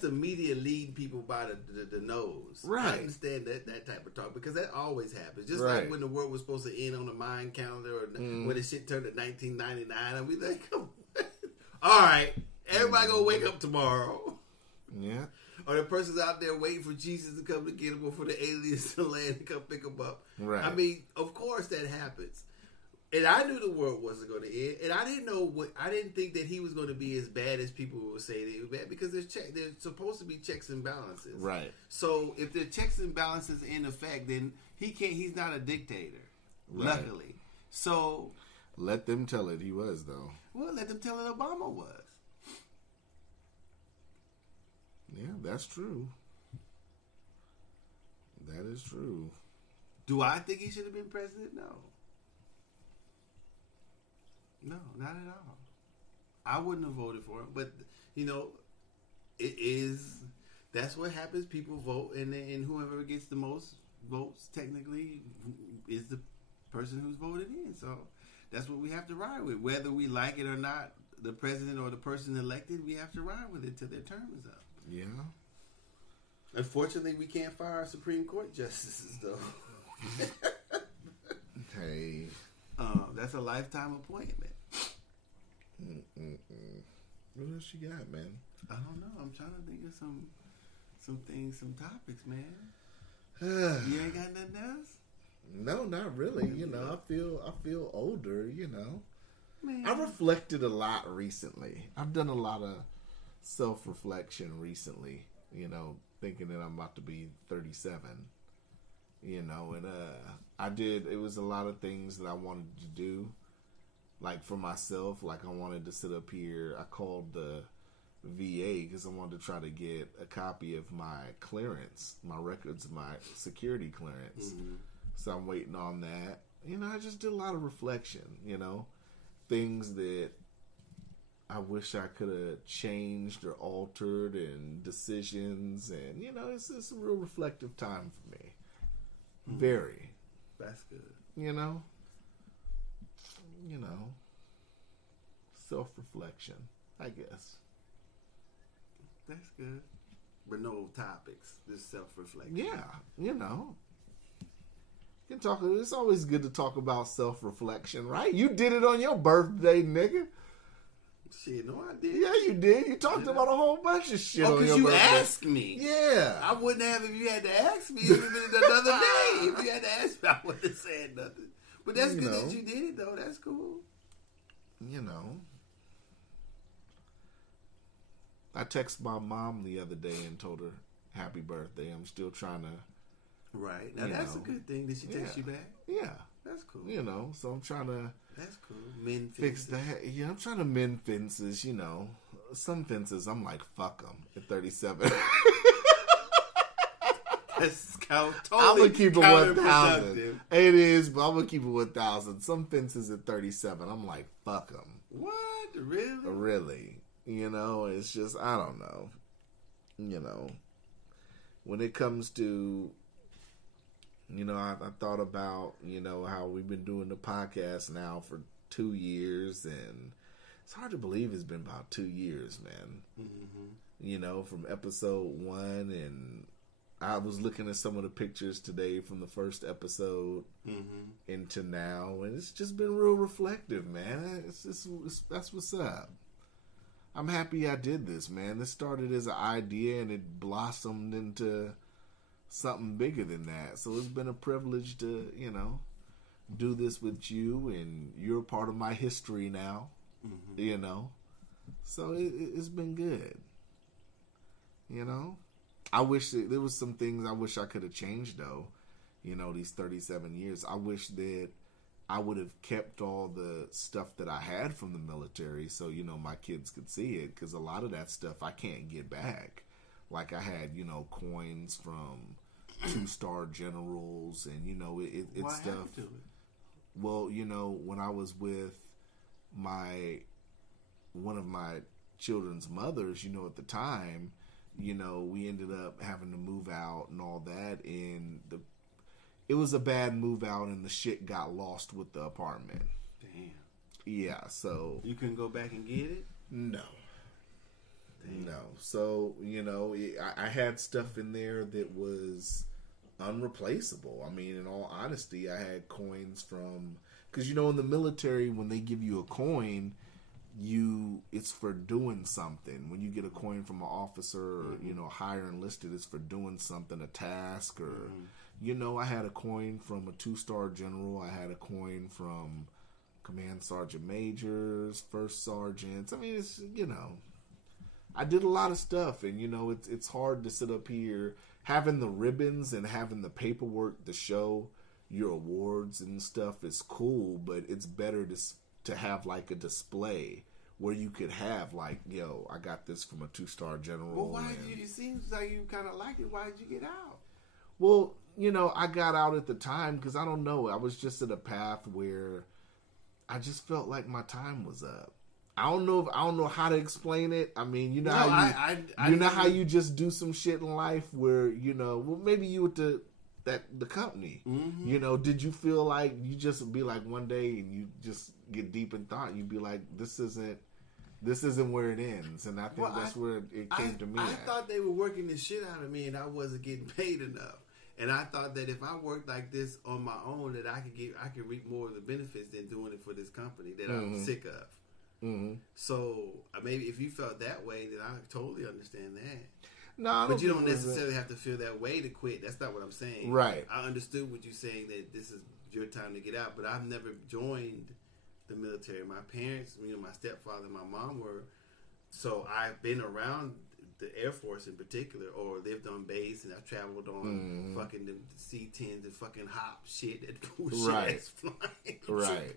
the media leading people by the nose. Right. I understand that type of talk because that always happens. Just like when the world was supposed to end on the Mayan calendar or when the shit turned to 1999, and we like, come on. All right, everybody gonna wake up tomorrow. Yeah. Or the person's out there waiting for Jesus to come to get him or for the aliens to land and come pick him up. Right. I mean, of course that happens. And I knew the world wasn't going to end, and I didn't think that he was going to be as bad as people would say they were bad because there's supposed to be checks and balances. Right. So if the checks and balances in effect, then he's not a dictator. Right. Luckily. So let them tell it he was though. Well, let them tell it Obama was. Yeah, that's true. That is true. Do I think he should have been president? No. No, not at all. I wouldn't have voted for him, but it is. That's what happens. People vote, and whoever gets the most votes technically is the person who's voted in. So that's what we have to ride with, whether we like it or not. The president or the person elected, we have to ride with it till their term is up. Yeah. Unfortunately, we can't fire our Supreme Court justices, though. Hey. That's a lifetime appointment. What else you got, man? I don't know. I'm trying to think of some things, some topics, man. You ain't got nothing else? No, not really. I feel older. Man. I reflected a lot recently. I've done a lot of self-reflection recently. Thinking that I'm about to be 37. And it was a lot of things that I wanted to do, like for myself. Like I wanted to sit up here. I called the VA because I wanted to try to get a copy of my clearance, my records, my security clearance. Mm-hmm. So I'm waiting on that. I just did a lot of reflection, things that I wish I could have changed or altered and decisions. And, it's a real reflective time for me. Very. That's good. Self-reflection, I guess. That's good. But no topics. Just self-reflection. Yeah, You can talk. It's always good to talk about self-reflection, right? You did it on your birthday, nigga. Shit, no, I did. Yeah, you did. You talked about a whole bunch of shit on your birthday. Because you asked me. Yeah. I wouldn't have if you had to ask me. It would have been another day. If you had to ask me, I wouldn't have said nothing. But that's good that you did it, though. That's cool. I texted my mom the other day and told her happy birthday. I'm still trying to. Right. Now, that's a good thing. Did she text you back? Yeah. That's cool. So I'm trying to. That's cool. Mend fix that. Yeah, I'm trying to mend fences, Some fences, I'm like, fuck them at 37. That's totally I'm going to keep it 1,000. It is, but I'm going to keep it 1,000. Some fences at 37, I'm like, fuck them. What? Really? Really. It's just, I don't know. When it comes to, I thought about, how we've been doing the podcast now for 2 years, and it's hard to believe it's been about 2 years, man. Mm-hmm. From episode 1, and I was looking at some of the pictures today from the first episode into now, and it's just been real reflective, man. That's what's up. I'm happy I did this, man. This started as an idea and it blossomed into something bigger than that. So it's been a privilege to, do this with you, and you're a part of my history now, So it's been good. I wish there was some things I wish I could have changed, though. These 37 years. I wish that I would have kept all the stuff that I had from the military so, my kids could see it. Because a lot of that stuff I can't get back. Like I had, coins from 2-star generals and, it's what stuff. happened to it? Well, when I was with one of my children's mothers, at the time, we ended up having to move out and all that. And it was a bad move out and the shit got lost with the apartment. Damn. Yeah, so. You couldn't go back and get it? No. Damn. No. So, I had stuff in there that was unreplaceable. I mean, in all honesty, I had coins from, because in the military, when they give you a coin, it's for doing something. When you get a coin from an officer or higher enlisted, it's for doing something, a task, or I had a coin from a 2-star general. I had a coin from command sergeant majors, first sergeants. I mean, it's I did a lot of stuff, and it's hard to sit up here having the ribbons and having the paperwork to show your awards and stuff is cool, but it's better to have like a display where you could have like, I got this from a 2-star general. Well, why did you? It seems like you kind of liked it. Why did you get out? Well, I got out at the time because I don't know. I was just at a path where I just felt like my time was up. I don't know how to explain it. I mean, how you just do some shit in life where maybe you with the company. Mm-hmm. Did you feel like you just be like one day and you just get deep in thought? You'd be like, this isn't where it ends, and I think that's where it came to me. I thought they were working the shit out of me, and I wasn't getting paid enough. And I thought that if I worked like this on my own, that I could reap more of the benefits than doing it for this company that I'm sick of. Mm-hmm. So maybe if you felt that way, then I totally understand that. No, but you don't necessarily have to feel that way to quit. That's not what I'm saying. Right. I understood what you're saying, that this is your time to get out. But I've never joined the military. My parents, my stepfather and my mom were. So I've been around the Air Force in particular, or lived on base, and I've traveled on fucking the C-10s and fucking hop shit that bullshit is flying. Right.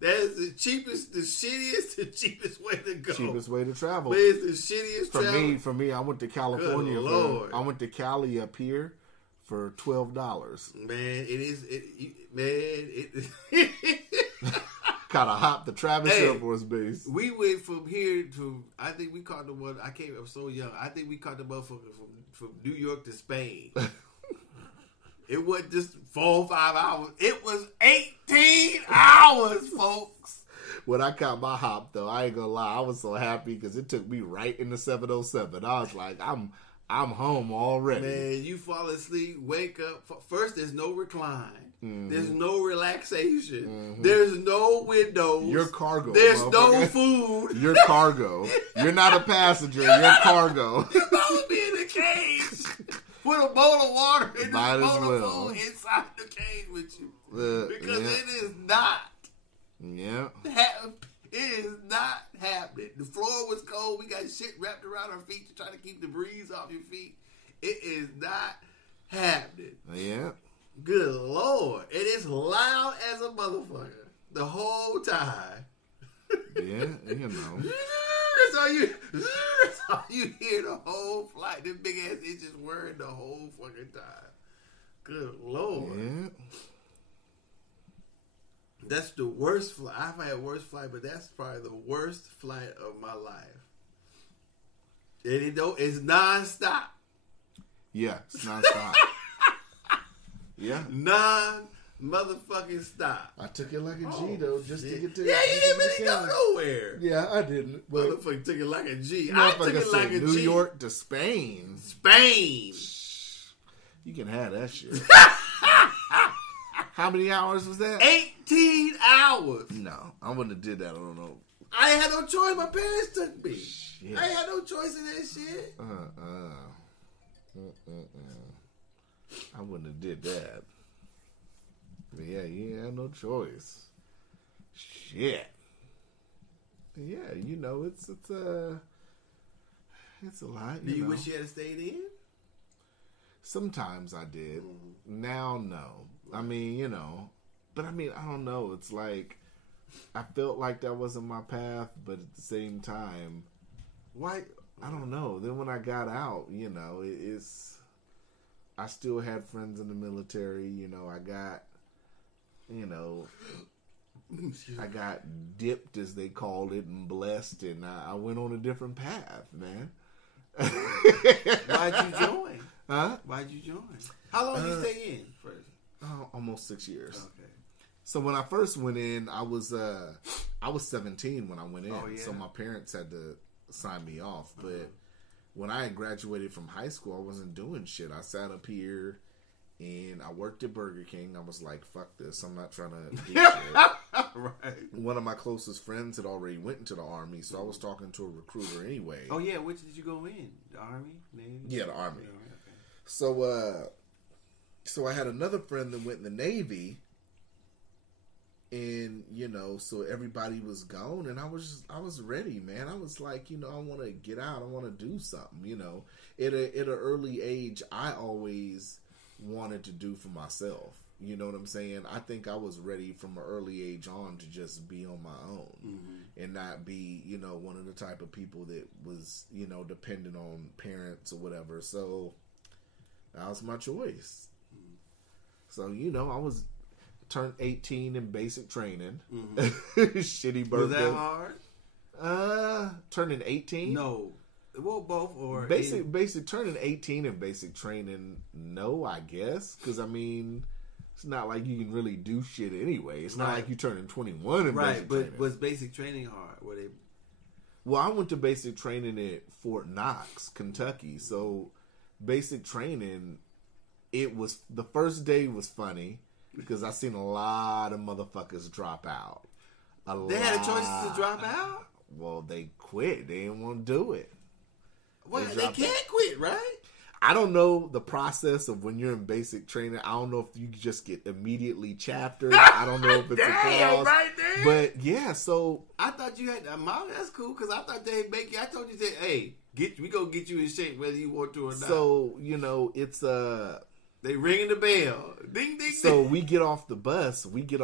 That is the cheapest way to go. Cheapest way to travel. But it's the shittiest travel. For me, I went to California. I went to Cali up here for $12. Man, Gotta hop the Travis Air Force Base. We went from here to, I think we caught the one, I was so young. I think we caught the motherfucker from New York to Spain. It wasn't just 4 or 5 hours. It was 18 hours, folks. When I caught my hop, though, I ain't gonna lie, I was so happy because it took me right in the 707. I was like, I'm home already. Man, you fall asleep, wake up. First, there's no recline. Mm-hmm. There's no relaxation. Mm-hmm. There's no windows. You're cargo. There's no food. You're cargo. You're not a passenger. You're cargo. You're supposed to be in a cage. Put a bowl of water and a bowl of food inside the cage with you. Because it is not. Yeah. It is not happening. The floor was cold. We got shit wrapped around our feet to try to keep the breeze off your feet. It is not happening. Yeah. Good Lord. It is loud as a motherfucker the whole time. Yeah, That's all you hear the whole flight. Them big ass itches whirring the whole fucking time. Good Lord. Yeah. That's the worst flight. I've had worse flight, but that's probably the worst flight of my life. And it's nonstop. Yeah, it's nonstop. Yeah. Motherfucking stop. I took it like a G though, just to get to. Yeah, you didn't really go nowhere. Yeah, I didn't. Motherfucker took it like a G. I took it like a G. New York to Spain. Spain. You can have that shit. How many hours was that? 18 hours. No, I wouldn't have did that. I don't know. I ain't had no choice. My parents took me. Shit. I ain't had no choice in that shit. I wouldn't have did that. But yeah, you had no choice. Shit. Yeah, you know, it's a lot. Do you wish you had stayed in? Sometimes I did. Now, no. I mean, you know, but I mean, I don't know. It's like I felt like that wasn't my path, but at the same time, why? I don't know. Then when I got out, you know, I still had friends in the military. You know, I got dipped, as they called it, and blessed, and I went on a different path, man. Why'd you join? Huh? Why'd you join? How long did you stay in first? Almost 6 years. Okay. So when I first went in, I was 17 when I went in. Oh, yeah. So my parents had to sign me off. But when I had graduated from high school, I wasn't doing shit. I sat up here and I worked at Burger King. I was like, fuck this. I'm not trying to do shit. Right. One of my closest friends had already went into the Army, so I was talking to a recruiter anyway. Oh, yeah. Which did you go in? The Army? Navy? Yeah, the Army. Yeah, okay. So I had another friend that went in the Navy, and you know, so everybody was gone, and I was ready, man. I was like, you know, I want to get out. I want to do something, you know. At an early age, I always wanted to do for myself. You know what I'm saying? I think I was ready from an early age on to just be on my own and not be, you know, one of the type of people that was, you know, dependent on parents or whatever. So that was my choice. So, you know, I turned 18 in basic training. Shitty birthday. Was that hard? Turning 18? No. Well, both or basic turning 18 in basic training. No, I guess, because I mean, it's not like you can really do shit anyway. It's not like you turning 21 in basic training. But was basic training hard? Well, I went to basic training at Fort Knox, Kentucky. So basic training, the first day was funny because I seen a lot of motherfuckers drop out. They had a choice to drop out? Well, they quit. They didn't want to do it. Well, they can't quit, right? I don't know the process of when you're in basic training. I don't know if you just get immediately chaptered. I don't know if it's a clause. Right there. But yeah, so I thought you had Mom. That's cool because I thought they'd make you. I told you, hey, we gonna get you in shape whether you want to or not. So you know, it's they ringing the bell. Ding ding. So ding. we get off the bus. We get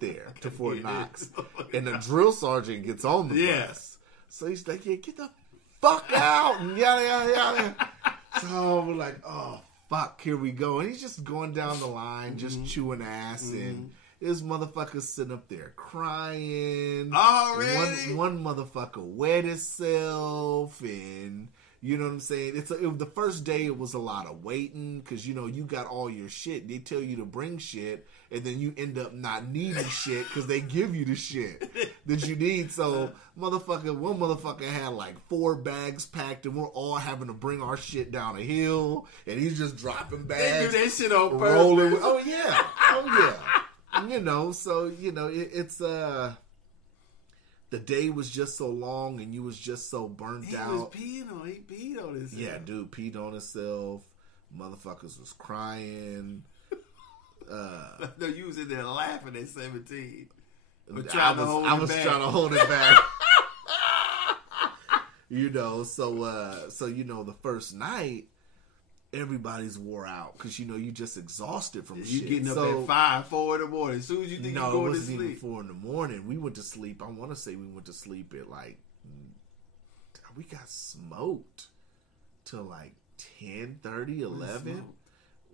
there to Fort Knox, and the drill sergeant gets on the bus. So he's like, "Yeah, get the fuck out!" and yada yada yada. So we're like, "Oh fuck, here we go." And he's just going down the line, just chewing ass, and this motherfucker sitting up there crying. Already, one motherfucker wet himself, and you know what I'm saying? The first day it was a lot of waiting because, you know, you got all your shit. They tell you to bring shit, and then you end up not needing shit because they give you the shit that you need. So, one motherfucker had like 4 bags packed, and we're all having to bring our shit down a hill, and he's just dropping bags. They do that shit on purpose. Rolling. Oh, yeah. You know, so, you know, it's the day was just so long, and you was just so burnt out. He peed on himself. Yeah, dude, peed on himself. Motherfuckers was crying. No, you was in there laughing at 17. I was trying to hold it back. You know, so you know, the first night, everybody's wore out because, you know, you just exhausted from shit. You getting up at 4 in the morning. As soon as you think you're going to sleep. No, it wasn't even 4 in the morning. We went to sleep. I want to say we went to sleep at like, we got smoked till like 10:30, 11.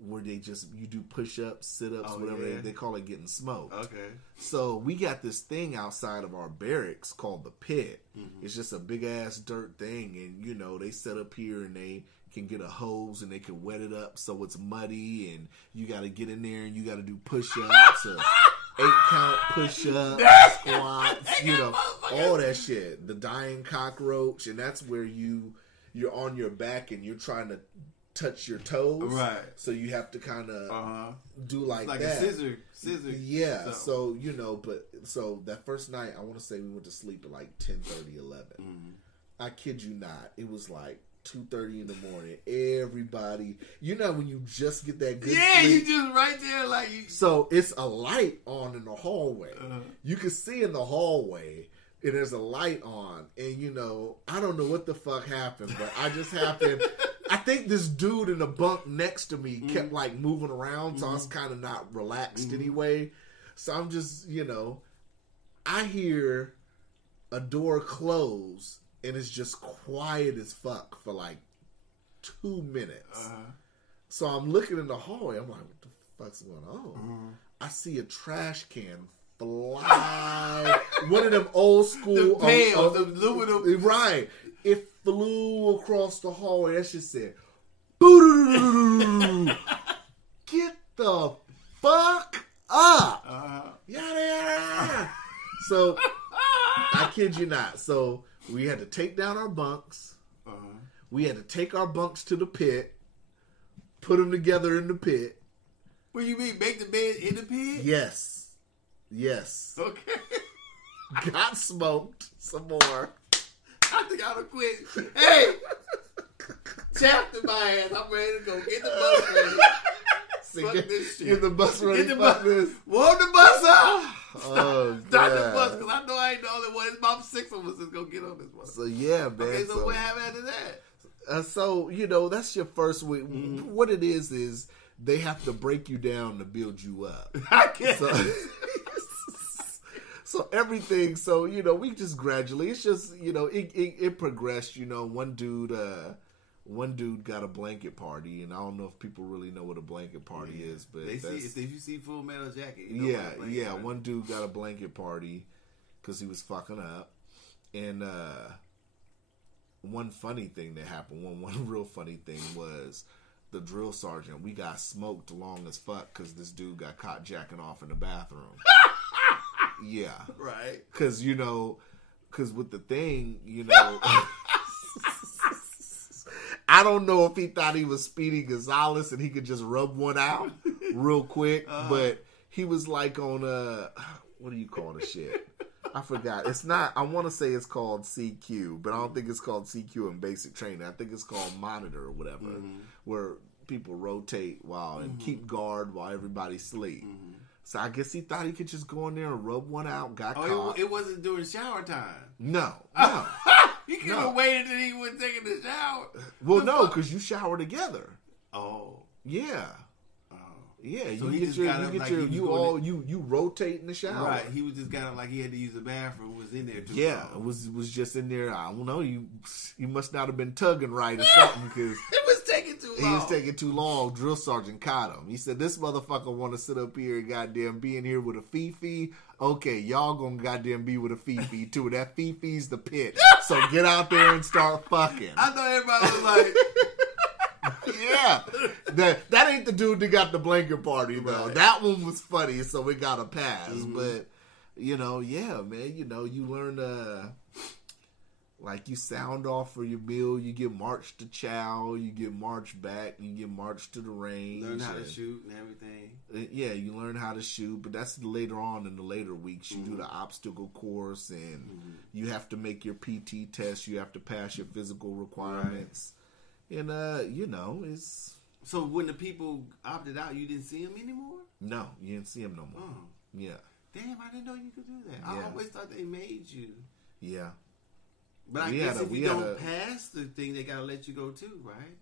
Where you do push-ups, sit-ups, whatever. Yeah. They call it getting smoked. Okay. So we got this thing outside of our barracks called the pit. It's just a big-ass dirt thing. And, you know, they set up here and they can get a hose and they can wet it up so it's muddy, and you got to get in there and you got to do push-ups or 8-count push-ups, squats, you know, all that shit. The dying cockroach, and that's where you're on your back and you're trying to touch your toes. Right. So you have to kind of do like a that. scissor. Yeah. So so that first night, I want to say we went to sleep at like 10:30, 11. I kid you not. It was like 2:30 in the morning. Everybody, when you just get that good sleep. You just right there like you. So it's a light on in the hallway. You can see in the hallway, and there's a light on. And, I don't know what the fuck happened, but I just happened. I think this dude in the bunk next to me kept like moving around, so I was kind of not relaxed anyway. So I'm just, I hear a door close, and it's just quiet as fuck for like 2 minutes. So I'm looking in the hallway. I'm like, what the fuck's going on? I see a trash can fly. One of them old school. The pails, the aluminum. Right. It flew across the hallway. That shit said, get the fuck up. Yada, yada. So, I kid you not. So, we had to take down our bunks. We had to take our bunks to the pit, put them together in the pit. What do you mean, make the bed in the pit? Yes. Okay. Got smoked some more. I think I'll quit. Hey! Chapter my ass. I'm ready to go. Get the bus ready. Fuck this shit. Get the bus ready. Get the bus. Warm the bus up. Oh, Start the bus, because I know I ain't the only one. It's about 6 of us that's going to get on this bus. So, yeah, man. Okay, so what happened after that? So, that's your first week. What it is they have to break you down to build you up. I guess. So everything, we just gradually, it's just, it progressed, one dude got a blanket party, and I don't know if people really know what a blanket party is, but if you see Full Metal Jacket, one dude got a blanket party because he was fucking up, and one funny thing that happened, one real funny thing was the drill sergeant, we got smoked long as fuck because this dude got caught jacking off in the bathroom. Yeah. Right. Because, with the thing, I don't know if he thought he was Speedy Gonzalez and he could just rub one out real quick, but he was like on what do you call the shit? I forgot. It's not, I want to say it's called CQ, but I don't think it's called CQ in basic training. I think it's called monitor or whatever, where people rotate and keep guard while everybody sleep. So I guess he thought he could just go in there and rub one out, got caught. It wasn't during shower time. No. You could have waited until he was taking the shower. Well, no, because you shower together. Oh. Yeah. Yeah, so you rotate in the shower. Right, he was just kind of like he had to use the bathroom. Was in there too. Yeah, long. It was just in there. I don't know. You must not have been tugging right or something because it was taking too long. He was taking too long. Drill sergeant caught him. He said, "This motherfucker want to sit up here and goddamn be in here with a fifi. Okay, y'all gonna goddamn be with a fifi too. That fifi's the pit. So get out there and start fucking." I thought everybody was like. Yeah, that ain't the dude that got the blanket party though. Right. That one was funny, so it got a pass. But yeah, man, you learn like you sound off for your meal, you get marched to chow, you get marched back, you get marched to the range. Learn how to shoot and everything. Yeah, you learn how to shoot, but that's later on in the later weeks. You do the obstacle course, and you have to make your PT test. You have to pass your physical requirements. Right. And, it's... So when the people opted out, you didn't see them anymore? No, you didn't see them no more. Oh. Yeah. Damn, I didn't know you could do that. Yeah. I always thought they made you. Yeah. But I guess if you don't pass the thing, they got to let you go too, right?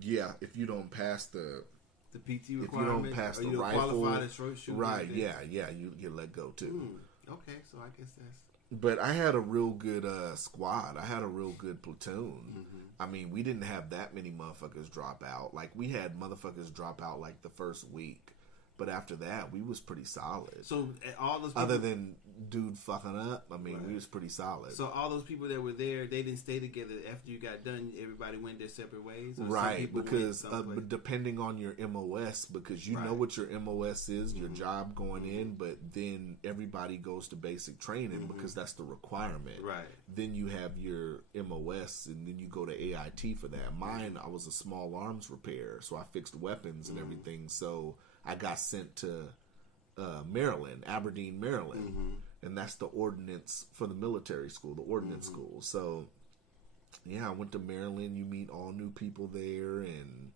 Yeah, if you don't pass the PT requirement. If you don't pass the rifle. Qualified as short shooter. Right, yeah, you get let go too. Okay, so I guess that's... But I had a real good squad. I had a real good platoon. I mean, we didn't have that many motherfuckers drop out. Like, we had motherfuckers drop out like the first week. But after that, we was pretty solid. So all those people... Other than dude fucking up, I mean, we was pretty solid. So all those people that were there, they didn't stay together after you got done. Everybody went their separate ways, or right? Because depending on your MOS, because you know what your MOS is, your job going in, but then everybody goes to basic training because that's the requirement. Right. Then you have your MOS, and then you go to AIT for that. Mine, I was a small arms repair, so I fixed weapons and everything. So I got sent to Maryland, Aberdeen, Maryland, and that's the ordnance for the military school, the ordnance school. So, yeah, I went to Maryland. You meet all new people there, and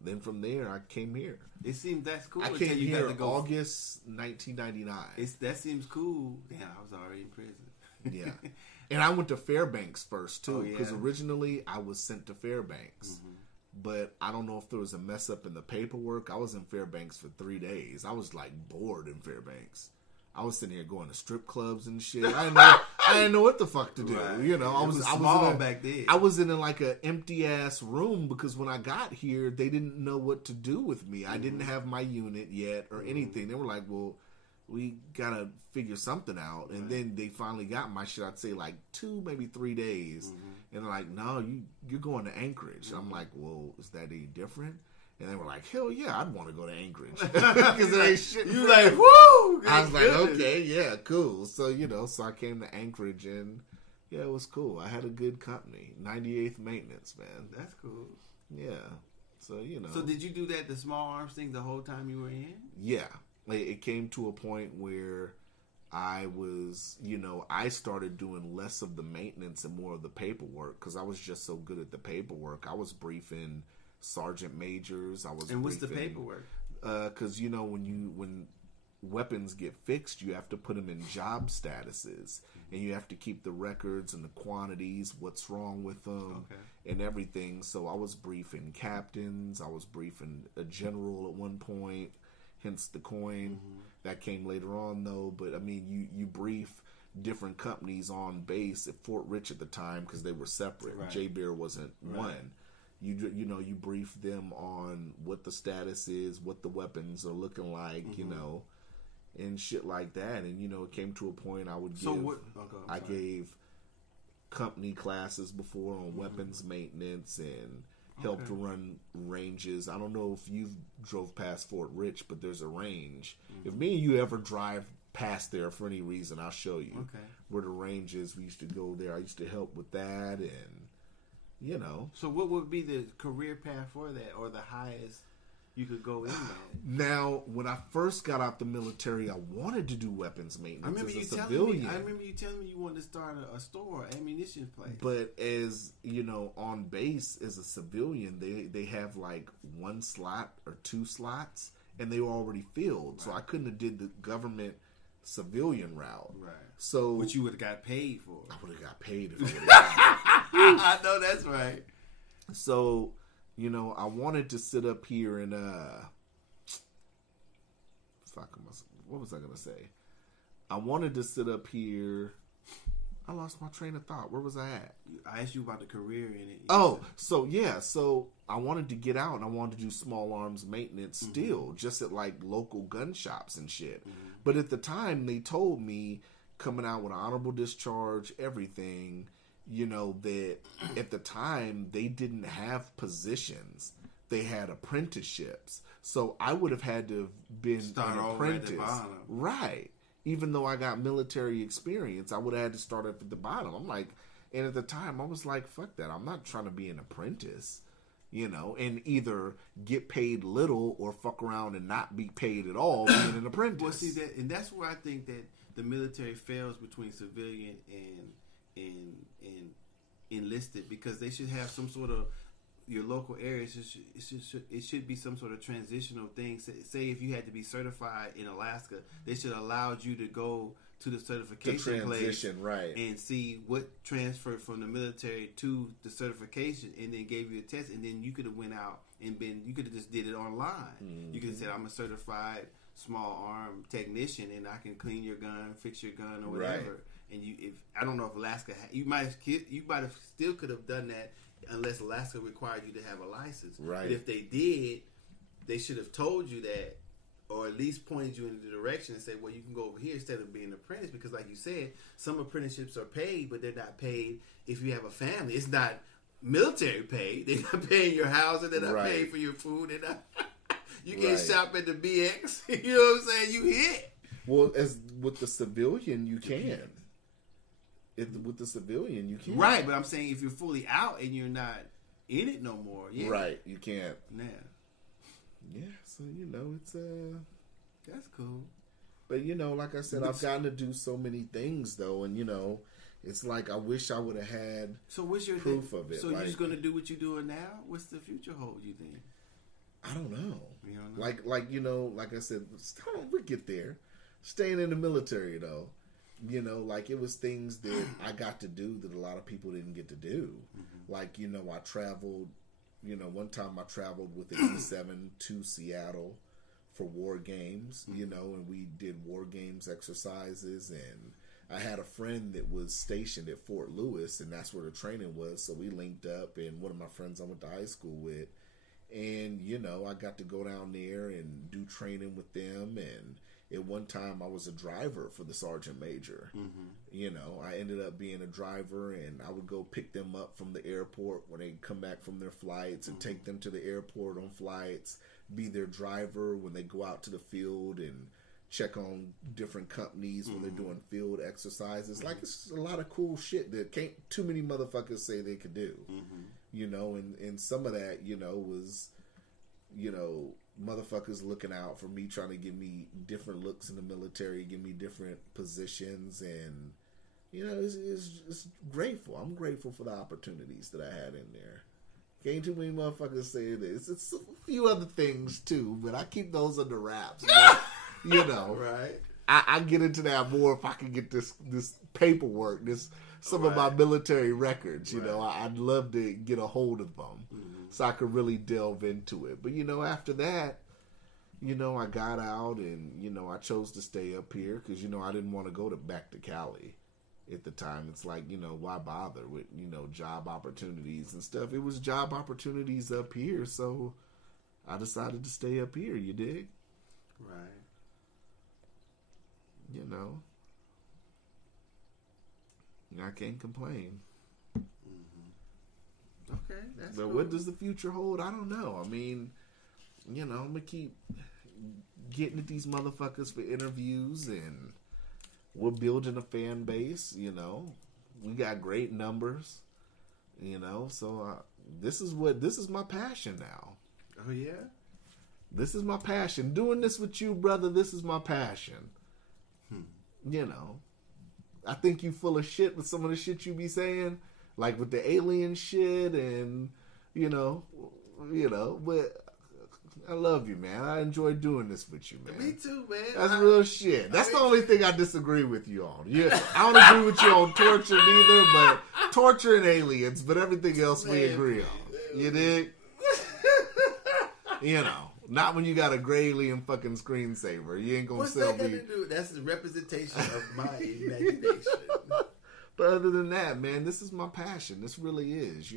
then from there I came here. It seems that's cool. I came here in August 1999. That seems cool. Damn, I was already in prison. Yeah, and I went to Fairbanks first too, because originally I was sent to Fairbanks. But I don't know if there was a mess up in the paperwork. I was in Fairbanks for 3 days. I was like bored in Fairbanks. I was sitting here going to strip clubs and shit. I didn't know what the fuck to do. Right. I was small back then. I was in like an empty ass room because when I got here, they didn't know what to do with me. I didn't have my unit yet or anything. They were like, "Well, we gotta figure something out." And then they finally got my shit. I'd say like 2, maybe 3 days. And they're like, "No, you're going to Anchorage." I'm like, "Well, is that any different?" And they were like, "Hell yeah, I'd want to go to Anchorage." Because it ain't shit. You like, woo! I was like, okay, yeah, cool. So, so I came to Anchorage and, yeah, it was cool. I had a good company. 98th Maintenance, man. That's cool. Yeah. So, So did you do the small arms thing the whole time you were in? Yeah. It came to a point where I was, I started doing less of the maintenance and more of the paperwork because I was just so good at the paperwork. I was briefing sergeant majors. And what's the paperwork? Because when weapons get fixed, you have to put them in job statuses, and you have to keep the records and the quantities, what's wrong with them, and everything. So I was briefing captains. I was briefing a general at one point. Hence the coin. That came later on, though. But, I mean, you brief different companies on base at Fort Rich at the time because they were separate. Right. J-Bear wasn't one. You brief them on what the status is, what the weapons are looking like, and shit like that. And, it came to a point I would give... I gave company classes before on weapons maintenance and... helped to run ranges. I don't know if you've drove past Fort Rich, but there's a range. If me and you ever drive past there for any reason, I'll show you where the range is. We used to go there. I used to help with that, and So what would be the career path for that, or the highest you could go in that? Now, when I first got out the military, I wanted to do weapons maintenance as a civilian. I remember you telling me you wanted to start a store, ammunition place. But as, on base as a civilian, they have like 1 slot or 2 slots, and they were already filled. Right. So I couldn't have did the government civilian route. Right. So which you would have got paid for. I would have got paid if I would have got I know that's right. So... I wanted to sit up here and, what was I going to say? I wanted to sit up here. I lost my train of thought. Where was I at? I asked you about the career in it. So I wanted to get out and I wanted to do small arms maintenance still, just at like local gun shops and shit. But at the time, they told me, coming out with an honorable discharge, everything... that at the time they didn't have positions. They had apprenticeships. So I would have had to have been an apprentice. Right. Even though I got military experience, I would have had to start up at the bottom. I'm like, and at the time I was like, fuck that. I'm not trying to be an apprentice, and either get paid little or fuck around and not be paid at all being an apprentice. Well, see that, and that's where I think that the military fails between civilian and enlisted, because they should have some sort of, your local areas, it should be some sort of transitional thing. Say if you had to be certified in Alaska, they should have allowed you to go to the certification place, right, and see what transferred from the military to the certification, and then gave you a test, and then you could have went out and you could have just did it online. You could have said, I'm a certified small arm technician, and I can clean your gun, fix your gun, or whatever. Right. And I don't know if Alaska, you might have still could have done that unless Alaska required you to have a license. Right. But if they did, they should have told you that or at least pointed you in the direction and say, well, you can go over here instead of being an apprentice. Because like you said, some apprenticeships are paid, but they're not paid if you have a family. It's not military paid. They're not paying your housing. They're not paying for your food. They're not, you can't shop at the BX. You know what I'm saying? You hit. Well, as with the civilian, you can. With the civilian, you can. Right, but I'm saying if you're fully out and you're not in it no more, right, you can't. Yeah, so it's that's cool. But like I said, I've gotten to do so many things though, and it's like I wish I would have had. So what's your proof of it? So you're just gonna do what you're doing now? What's the future hold? You think? I don't know. You don't know? Like I said, we get there. Staying in the military though. Like it was things that I got to do that a lot of people didn't get to do. Mm-hmm. Like, I traveled, one time I traveled with the E7 to Seattle for war games, and we did war games exercises, and I had a friend that was stationed at Fort Lewis, and that's where the training was. So we linked up, and one of my friends I went to high school with, and, I got to go down there and do training with them, and at one time, I was a driver for the sergeant major. Mm-hmm. I ended up being a driver, and I would go pick them up from the airport when they come back from their flights and take them to the airport on flights, be their driver when they go out to the field and check on different companies when they're doing field exercises. Like, it's a lot of cool shit that can't too many motherfuckers say they could do. And some of that, was, motherfuckers looking out for me, trying to give me different looks in the military, give me different positions, and it's grateful. I'm grateful for the opportunities that I had in there. Can't too many motherfuckers say this. It's a few other things too, but I keep those under wraps. But, right? I get into that more if I can get this paperwork, some of my military records. I'd love to get a hold of them. So I could really delve into it. But, after that, I got out and, I chose to stay up here because, I didn't want to go back to Cali at the time. It's like, why bother with, job opportunities and stuff. It was job opportunities up here. So I decided to stay up here. You dig? Right. I can't complain. Okay, that's but cool. What does the future hold? I don't know. I mean, I'm gonna keep getting at these motherfuckers for interviews, and we're building a fan base. We got great numbers. So this is my passion now. Oh yeah, this is my passion. Doing this with you, brother. This is my passion. I think you full of shit with some of the shit you be saying. Like with the alien shit and, but I love you, man. I enjoy doing this with you, man. Me too, man. That's real shit. That's the only thing I disagree with you on. I don't agree with you on torture neither, but torture and aliens, but everything else we agree on. You dig? Not when you got a gray alien fucking screensaver. You ain't gonna sell me. That's the representation of my imagination. But other than that, man, this is my passion. This really is,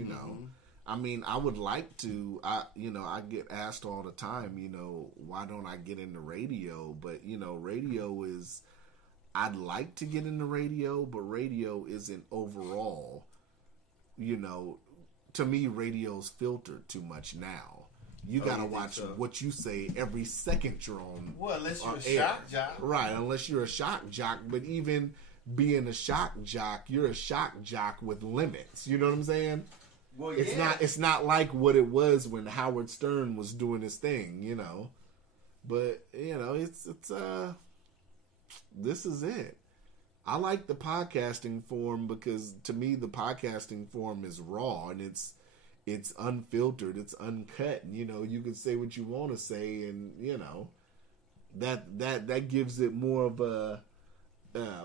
I mean, I would like to, I get asked all the time, why don't I get into radio? But, radio is, I'd like to get into radio, but radio isn't overall, to me, radio's filtered too much now. You gotta watch what you say every second you're on. Well, unless you're a shock jock. Right, unless you're a shock jock, but even being a shock jock, you're a shock jock with limits. You know what I'm saying? Well, It's not like what it was when Howard Stern was doing his thing, But it's this is it. I like the podcasting form because to me the podcasting form is raw and it's unfiltered, it's uncut. You can say what you want to say, and that gives it more of a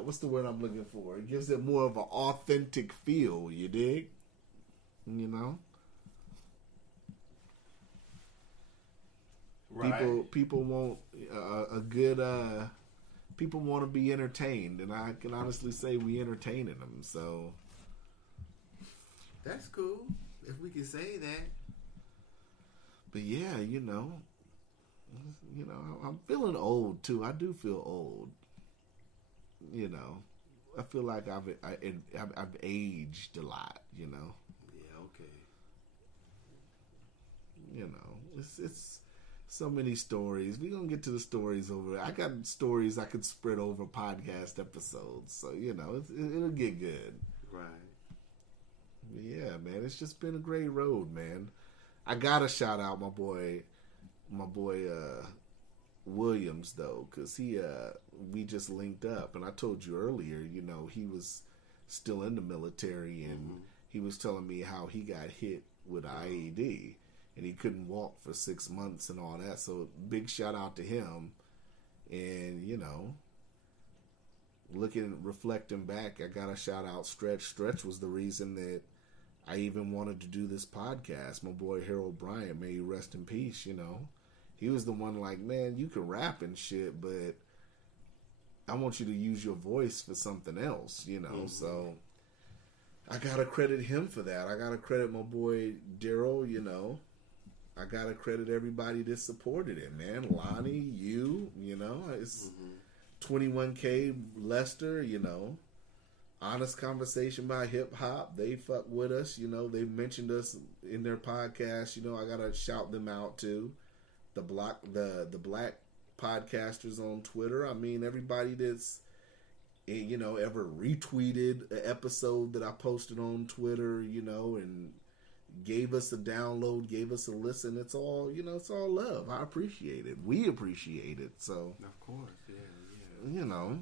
what's the word I'm looking for? It gives it more of an authentic feel. You dig? Right. People want a good. People want to be entertained, and I can honestly say we entertaining them. So that's cool if we can say that. But yeah, You know, I'm feeling old too. I do feel old. You know, I feel like I've aged a lot. You know. Yeah. Okay. You know, it's so many stories. We're gonna get to the stories over. I got stories I could spread over podcast episodes. So you know, it'll get good. Right. Yeah, man. It's just been a great road, man. I gotta shout out my boy Williams though, because we just linked up, and I told you earlier, you know, he was still in the military, and he was telling me how he got hit with an IED, and he couldn't walk for 6 months and all that. So big shout out to him, and you know, reflecting back, I gotta shout out Stretch. Stretch was the reason that I even wanted to do this podcast. My boy Harold Bryant, may he rest in peace, you know. He was the one like, man, you can rap and shit, but I want you to use your voice for something else, you know. So I gotta credit him for that. I gotta credit my boy Daryl, you know. I gotta credit everybody that supported it, man. Lonnie, you know, it's 21K Lester, you know. Honest Conversation by Hip Hop, they fuck with us, you know. They mentioned us in their podcast, you know. I gotta shout them out too. The black podcasters on Twitter. I mean, everybody that's, you know, ever retweeted an episode that I posted on Twitter, you know, and gave us a download, gave us a listen. It's all, you know, it's all love. I appreciate it. We appreciate it. So, of course, yeah. You know,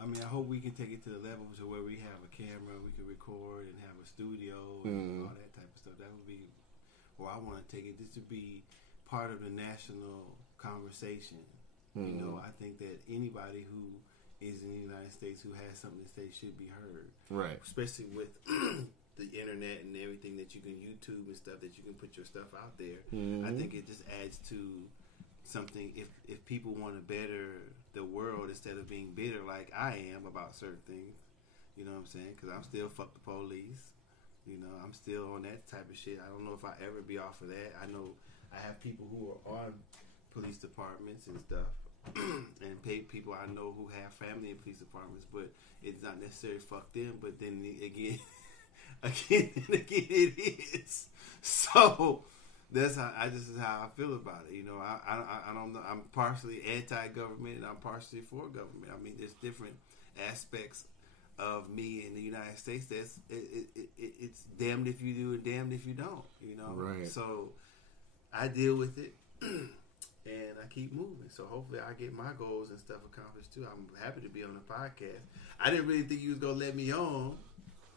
I mean, I hope we can take it to the level to where we have a camera, we can record and have a studio and all that type of stuff. That would be, or I want to take it just to be part of the national conversation. You know, I think that anybody who is in the United States who has something to say should be heard. Right. Especially with the internet and everything that you can YouTube and stuff, that you can put your stuff out there. I think it just adds to something. If people want to better the world instead of being bitter like I am about certain things, you know what I'm saying? Because I'm still fuck the police. You know, I'm still on that type of shit. I don't know if I ever be off of that. I know I have people who are on police departments and stuff, and people I know who have family in police departments, but it's not necessarily fuck them. But then again, it is. So that's how this is how I feel about it. You know, I don't know. I'm partially anti-government and I'm partially for government. I mean, there's different aspects of me in the United States that's it's damned if you do and damned if you don't. You know, right? So I deal with it. And I keep moving. So hopefully I get my goals and stuff accomplished too. I'm happy to be on the podcast. I didn't really think you was going to let me on.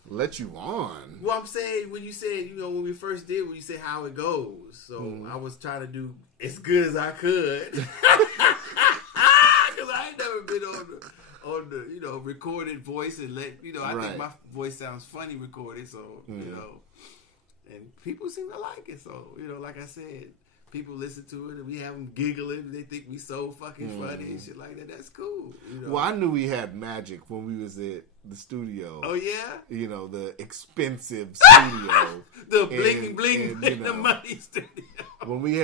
Let you on? Well, I'm saying, when you said, you know, when we first did, when you said how it goes. So I was trying to do as good as I could. Because I ain't never been on the, you know, recorded voice and I think my voice sounds funny recorded. So, you know, and people seem to like it. So, you know, like I said, people listen to it and we have them giggling and they think we so fucking funny and shit like that. That's cool. You know? Well, I knew we had magic when we was at the studio. Oh, yeah? You know, the expensive studio. The bling, you know, the money studio. When we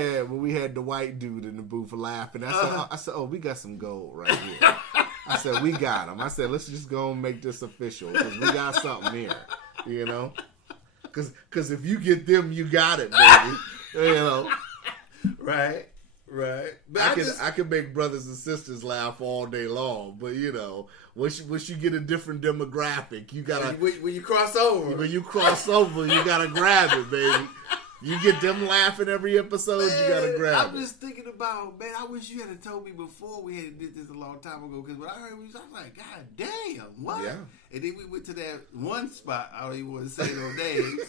had the white dude in the booth laughing, I said, oh, we got some gold right here. I said, we got him. I said, let's just go and make this official because we got something here, you know? Because if you get them, you got it, baby. You know? Right. But I can make brothers and sisters laugh all day long, but you know, once you get a different demographic, you gotta when you cross over. When you cross over, you gotta grab it, baby. You get them laughing every episode, man, you gotta grab it. I'm just thinking about, man, I wish you had told me before we had did this a long time ago, because when I heard you, I was like, God damn, what? Yeah. And then we went to that one spot. I don't even want to say no names.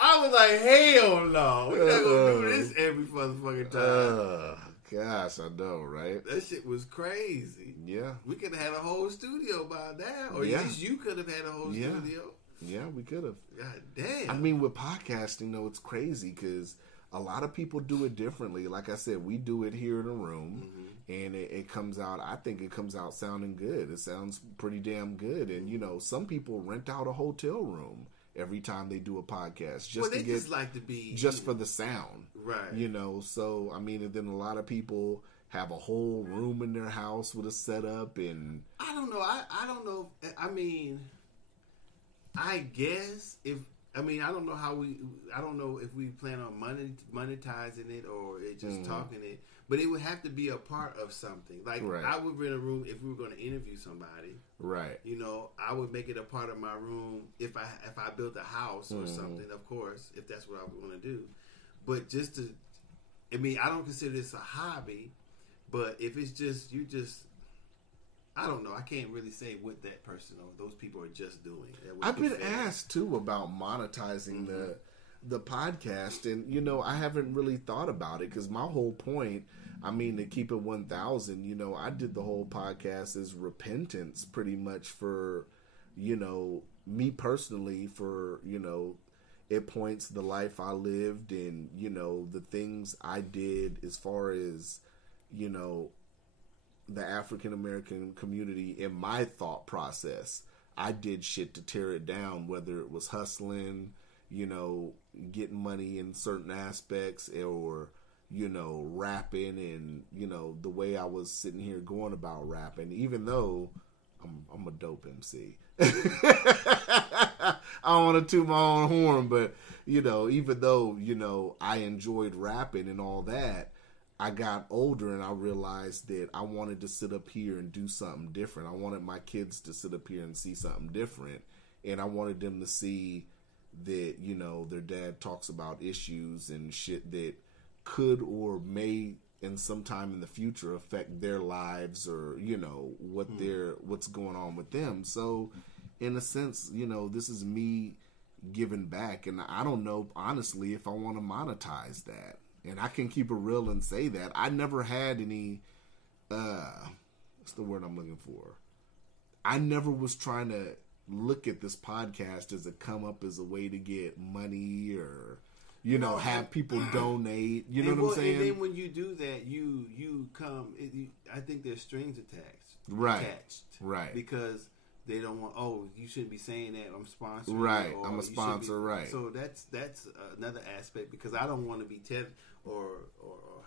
I was like, hell no. We're not going to do this every motherfucking time. Gosh, I know, right? That shit was crazy. Yeah. We could have had a whole studio by now. Or at least you could have had a whole studio. Yeah, we could have. God damn. I mean, with podcasting, though, it's crazy because a lot of people do it differently. Like I said, we do it here in a room. And it comes out, I think it comes out sounding good. It sounds pretty damn good. And, you know, some people rent out a hotel room every time they do a podcast, just to get just like to be just for the sound, right? You know, so I mean, and then a lot of people have a whole room in their house with a setup, and I don't know. I don't know. I mean, I guess I don't know I don't know if we plan on monetizing it or it just talking it, but it would have to be a part of something. Like I would rent a room if we were going to interview somebody. Right. You know, I would make it a part of my room if I built a house or something, of course, if that's what I would want to do. But just to, I don't consider this a hobby, but if it's just, I don't know. I can't really say what that person or those people are just doing. I've been asked too about monetizing the podcast, and you know, I haven't really thought about it because my whole point, to keep it 1,000, you know, I did the whole podcast as repentance, pretty much for, you know, me personally, for, you know, it points the life I lived and, you know, the things I did as far as, you know, the African American community in my thought process. I did shit to tear it down, whether it was hustling, you know, getting money in certain aspects, or, you know, rapping, and, you know, the way I was sitting here going about rapping, even though I'm a dope MC. I don't want to toot my own horn, but, you know, even though, you know, I enjoyed rapping and all that, I got older and I realized that I wanted to sit up here and do something different. I wanted my kids to sit up here and see something different. And I wanted them to see that, you know, their dad talks about issues and shit that could or may in some time in the future affect their lives, or, you know, what's going on with them. So in a sense, you know, this is me giving back, and I don't know honestly if I want to monetize that. And I can keep it real and say that I never had any, what's the word I'm looking for? I never was trying to look at this podcast as a come up as a way to get money, or, you know, have people donate. You know what I'm saying? And then when you do that, you come. I think there's strings attached. Right. Because they don't want. Oh, you shouldn't be saying that. I'm sponsoring. Right. I'm a sponsor. Right. So that's another aspect, because I don't want to be or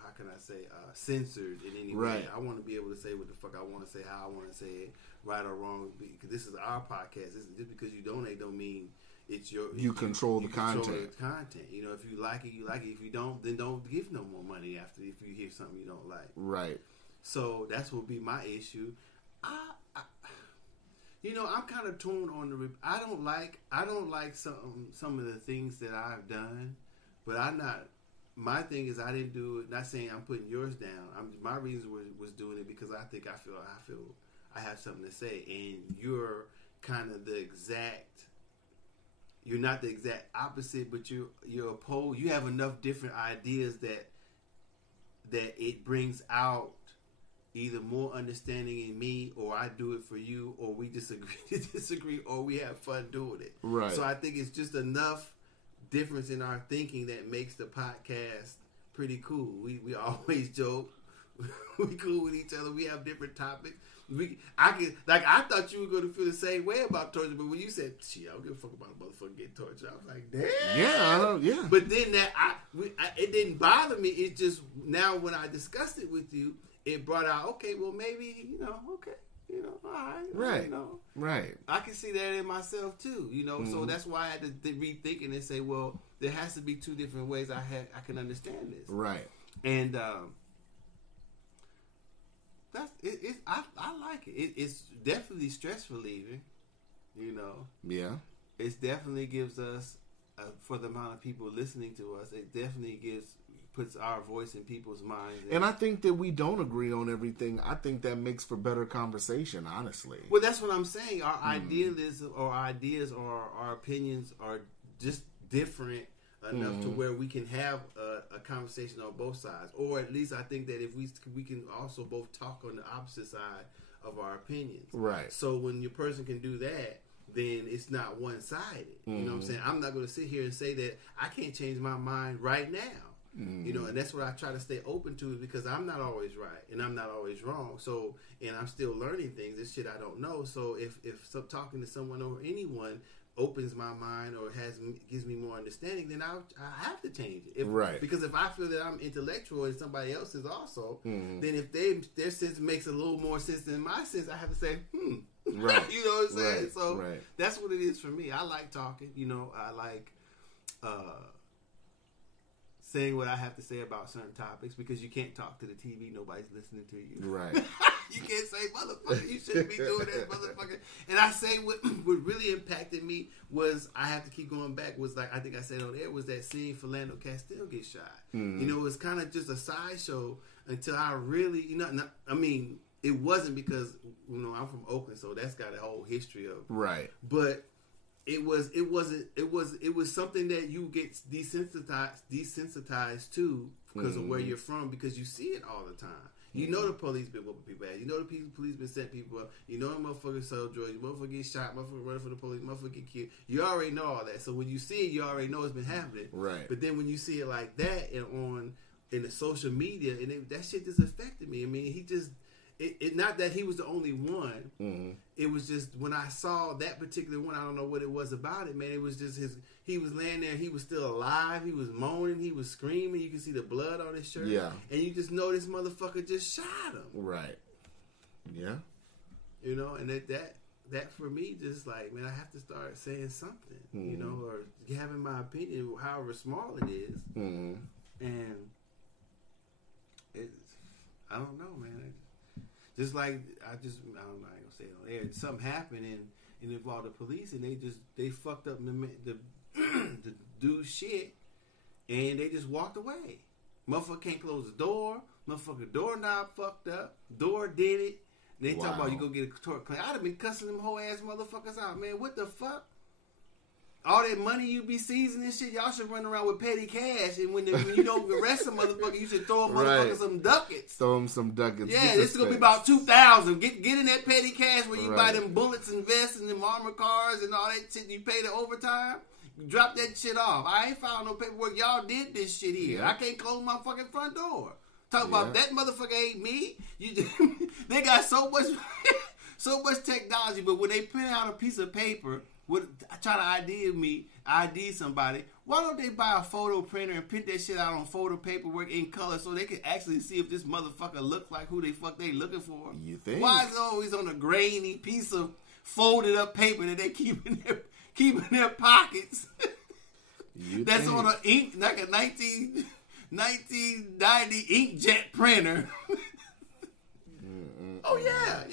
how can I say censored in any way. I want to be able to say what the fuck I want to say, how I want to say it, right or wrong. Because this is our podcast. Just because you donate don't mean it's your. You control the content. Control the content. You know, if you like it, you like it. If you don't, then don't give no more money after if you hear something you don't like. Right. So that's what would be my issue. You know, I'm kind of torn on the. I don't like some of the things that I've done, but I'm not. My thing is, I didn't do it. Not saying I'm putting yours down. My reason was doing it because I think I feel I have something to say, and you're kind of the exact. You're not the exact opposite, but you're opposed. You have enough different ideas that it brings out either more understanding in me, or I do it for you, or we disagree, or we have fun doing it. Right. So I think it's just enough difference in our thinking that makes the podcast pretty cool. We always joke. We cool with each other. We have different topics. I thought you were going to feel the same way about torture, but when you said, "Shit, I don't give a fuck about a motherfucker getting tortured," I was like, "Damn." Yeah, yeah. But then it didn't bother me. It just, now when I discussed it with you, it brought out, okay, well maybe, you know, okay, you know, all right, right, you know, right. I can see that in myself too, you know. So that's why I had to rethink it and say, well, there has to be two different ways I can understand this, right? And that's it. I like it. It's definitely stress relieving, you know. Yeah, it definitely gives us, for the amount of people listening to us, it definitely puts our voice in people's minds. And I think that we don't agree on everything. I think that makes for better conversation, honestly. Well, that's what I'm saying. Our ideas or our opinions are just different enough to where we can have a conversation on both sides. Or at least I think that if we can also both talk on the opposite side of our opinions. Right. So when your person can do that, then it's not one-sided. You know what I'm saying? I'm not going to sit here and say that I can't change my mind right now. You know, and that's what I try to stay open to, because I'm not always right and I'm not always wrong. So, and I'm still learning things. This shit I don't know. So if talking to someone or anyone opens my mind or gives me more understanding, then I have to change it. Right. Because if I feel that I'm intellectual and somebody else is also, then if their sense makes a little more sense than my sense, I have to say, Right. You know what I'm saying? Right. So Right. that's what it is for me. I like talking. You know, I like saying what I have to say about certain topics because you can't talk to the TV. Nobody's listening to you. Right. You can't say, motherfucker, you shouldn't be doing that, motherfucker. And I say what really impacted me was, I have to keep going back, was like, I think I said on air, was that seeing Philando Castile get shot. You know, it was kind of just a sideshow until I really, I mean, it wasn't because, I'm from Oakland, so that's got a whole history of. Right. But it was something that you get desensitized to because of where you're from, because you see it all the time. You know the police been whooping people ass. You know the police been setting people up. You know the motherfuckers sell drugs. Motherfucker get shot. Motherfucker running for the police. Motherfucker get killed. You already know all that. So when you see it, you already know it's been happening. Right. But then when you see it like that and in the social media, and that shit just affected me. I mean, he just... It not that he was the only one. It was just when I saw that particular one, I don't know what it was about it, man. It was just he was laying there, he was still alive, he was moaning, he was screaming, you can see the blood on his shirt. Yeah. And you just know this motherfucker just shot him. Right. Yeah. You know, and that for me, just like, man, I have to start saying something, you know, or having my opinion, however small it is. And it's, I don't know, man. Just like I don't know, I ain't gonna say it on air. Something happened and it involved the police, and they fucked up the dude's shit, and they just walked away. Motherfucker can't close the door. Motherfucker doorknob fucked up. Door did it. And they talk about you go get a tort claim. I'd have been cussing them whole ass motherfuckers out, man. What the fuck? All that money you be seizing and shit, y'all should run around with petty cash. And when you don't arrest a motherfucker, you should throw a motherfucker some ducats. Throw him some ducats. Yeah, this is going to be about $2,000. Get in that petty cash where you buy them bullets and vests and them armor cars and all that shit. You pay the overtime. Drop that shit off. I ain't filed no paperwork. Y'all did this shit here. Yeah. I can't close my fucking front door. Talk about that motherfucker ain't me. They got so much technology, but when they print out a piece of paper, try to ID somebody, why don't they buy a photo printer and print that shit out on photo paperwork in color so they can actually see if this motherfucker looks like who they fuck they looking for? You think? Why is it always on a grainy piece of folded up paper that they keep in their pockets? That's on an ink, like a 1990 inkjet printer. Oh yeah,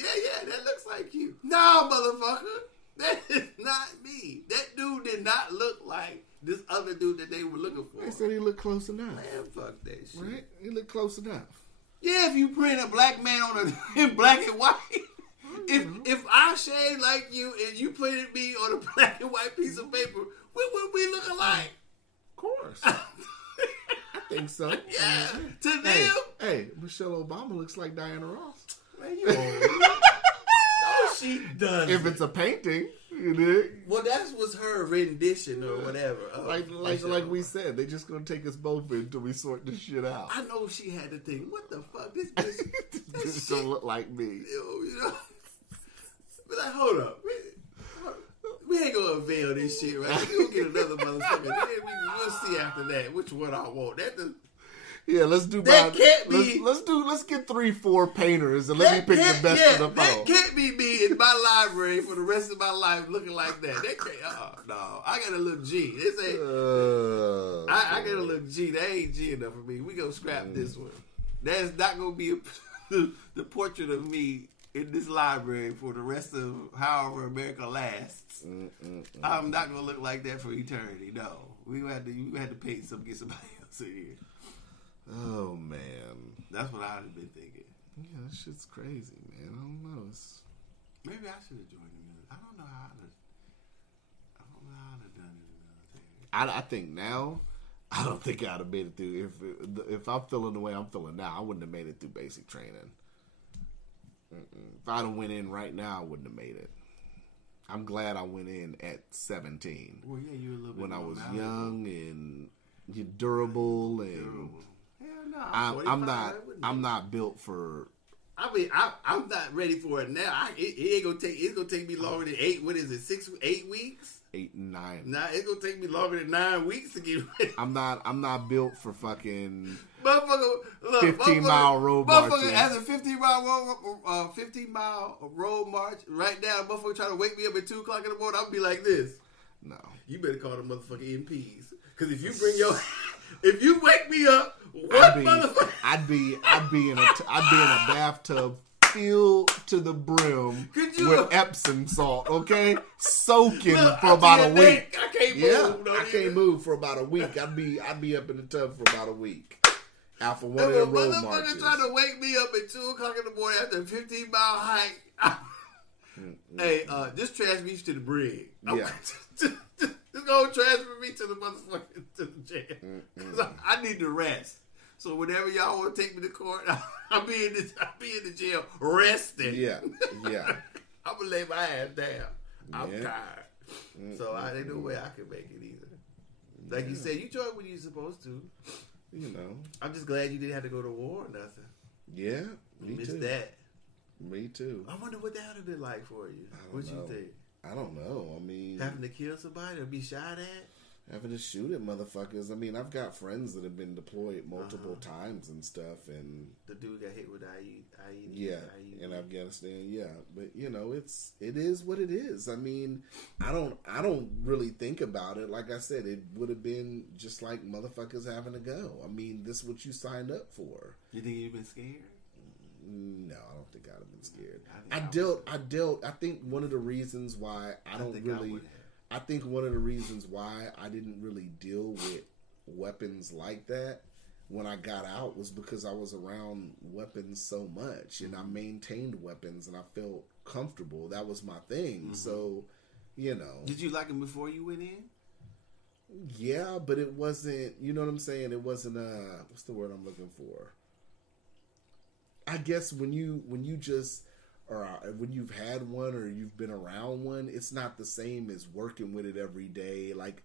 that looks like you. No, motherfucker. That is not me. That dude did not look like this other dude that they were looking for. They said he looked close enough. Man, fuck that shit. Right? He looked close enough. Yeah, if you print a black man in black and white. If I shave like you and you printed me on a black and white piece of paper, would we look alike? Of course. I think so. Yeah. To them. Hey, Michelle Obama looks like Diana Ross. Man, you old. She does. If it's a painting, you know. Well, that was her rendition or whatever. Like we said, they just gonna take us both until we sort this shit out. I know she had to think, what the fuck? This bitch don't look like me. You know. But like, hold up. We ain't gonna unveil this shit, right? We gonna get another motherfucker. We'll see after that which one I want. Yeah, let's do that. Can't be. Let's get 3-4 painters and let me pick the best of the four. That can't be me in my library for the rest of my life looking like that. That can't. No, I got a little G. They say I got a little G. That ain't G enough for me. We gonna scrap this one. That's not gonna be the portrait of me in this library for the rest of however America lasts. I'm not gonna look like that for eternity. No, we had to pay get somebody else in here. Oh man, that's what I'd have been thinking. Yeah, that shit's crazy, man. I don't know. Maybe I should have joined the military. I don't know how to done it in the military. I think now, I don't think I'd have made it through. If I'm feeling the way I'm feeling now, I wouldn't have made it through basic training. If I'd have went in right now, I wouldn't have made it. I'm glad I went in at 17. Well, yeah, you were a little bit when I was young and durable and. Hell no, I'm not built for I mean, I'm not ready for it now. It ain't gonna take. It's gonna take me longer than 8. What is it? 8 weeks? 8 and 9. Nah, it's gonna take me longer than 9 weeks to get ready. I'm not built for fucking motherfucker. Look, 15-mile road marches. Motherfucker has a 15-mile road march right now. Motherfucker trying to wake me up at 2 o'clock in the morning. I'll be like this. No, you better call the motherfucking MPs. Because if you bring if you wake me up, what motherfucker? I'd be in a bathtub filled to the brim with Epsom salt, okay? Soaking for about a week. I can't move. I can't move for about a week. I'd be up in the tub for about a week. After one of the road marches. Motherfucker trying to wake me up at 2 o'clock in the morning after a 15-mile hike. Hey, just transfer me to the brig. Yeah. Just go transfer me to the motherfucking to the jail. Cause I need to rest. So whenever y'all want to take me to court, I'll be in the jail resting. Yeah. I'm gonna lay my ass down. I'm tired. So ain't no way I can make it either. Like you said, you joined when you supposed to. You know. I'm just glad you didn't have to go to war or nothing. Yeah, me Missed too. that. Me too. I wonder what that would have been like for you. What you think? I don't know. I mean, having to kill somebody or be shot at? Having to shoot at motherfuckers. I mean, I've got friends that have been deployed multiple times and stuff, and the dude got hit with IED. In Afghanistan. Yeah, but you know, it is what it is. I mean, I don't really think about it. Like I said, it would have been just like motherfuckers having to go. I mean, this is what you signed up for. You think you've been scared? No, I don't think I'd have been scared. I dealt. I think one of the reasons why I think one of the reasons why I didn't really deal with weapons like that when I got out was because I was around weapons so much, and I maintained weapons, and I felt comfortable. That was my thing. Mm-hmm. So, you know. Did you like them before you went in? Yeah, but it wasn't. You know what I'm saying? It wasn't. What's the word I'm looking for? I guess when you just, or when you've had one or you've been around one, it's not the same as working with it every day. Like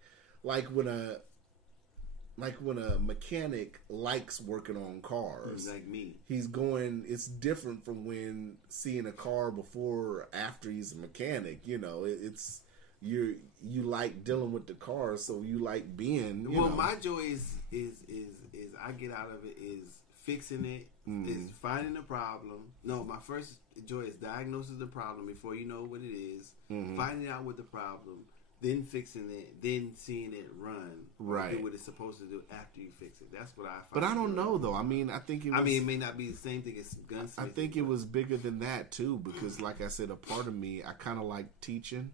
when a mechanic likes working on cars, like me, it's different from when seeing a car before or after he's a mechanic. You know, it's you like dealing with the car, so you like being. You know. My joy is I get out of it is fixing it, is finding the problem. No, my first joy is diagnosing the problem before you know what it is, finding out what the problem, then fixing it, then seeing it run, right? Do what it's supposed to do after you fix it. That's what I find. But I don't know though. I mean, I think it may not be the same thing as gunsmithing. I think it was bigger than that too, because like I said, a part of me, I kind of like teaching.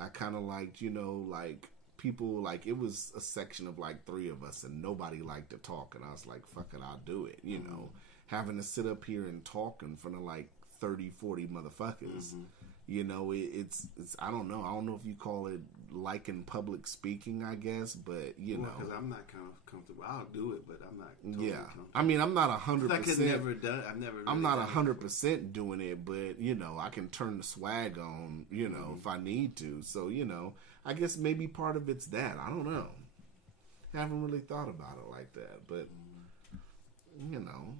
I kind of liked, like people, like it was a section of like 3 of us and nobody liked to talk, and I was like, fuck it, I'll do it. You know, having to sit up here and talk in front of like 30, 40 motherfuckers. You know, it's I don't know if you call it liking public speaking, I guess, but you know, because I'm not kind of comfortable. I'll do it, but I'm not. Totally comfortable. I mean, I'm not 100%. I could never done. I've never. Really I'm not 100% doing it, but you know, I can turn the swag on. You know, if I need to. So you know, I guess maybe part of it's that. I don't know. I haven't really thought about it like that, but you know,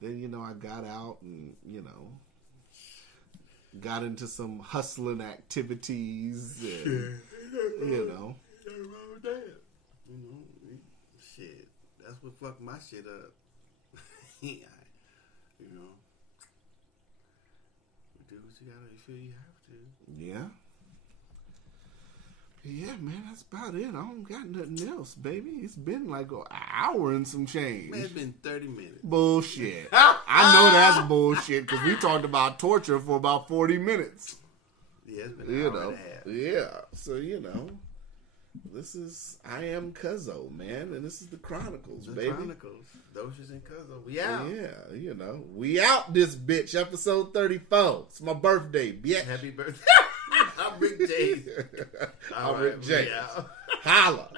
Then you know, I got out and you know. Got into some hustling activities, and, you know. Nothing wrong with that. You know, shit. That's what fucked my shit up. You know, you do what you gotta. You feel you have to. Yeah. Yeah, man, that's about it. I don't got nothing else, baby. It's been like an hour and some change. Man, it's been 30 minutes. Bullshit. I know that's bullshit because we talked about torture for about 40 minutes. Yeah, it's been an hour and a half. Yeah, so you know, this is I Am Cuzzo, man, and this is the Chronicles, baby. The Chronicles. Docious and Cuzzo. We out. Yeah, you know, we out this bitch. Episode 34. It's my birthday, bitch. Happy birthday. I'm Rick J. I'm Rick J. Holla.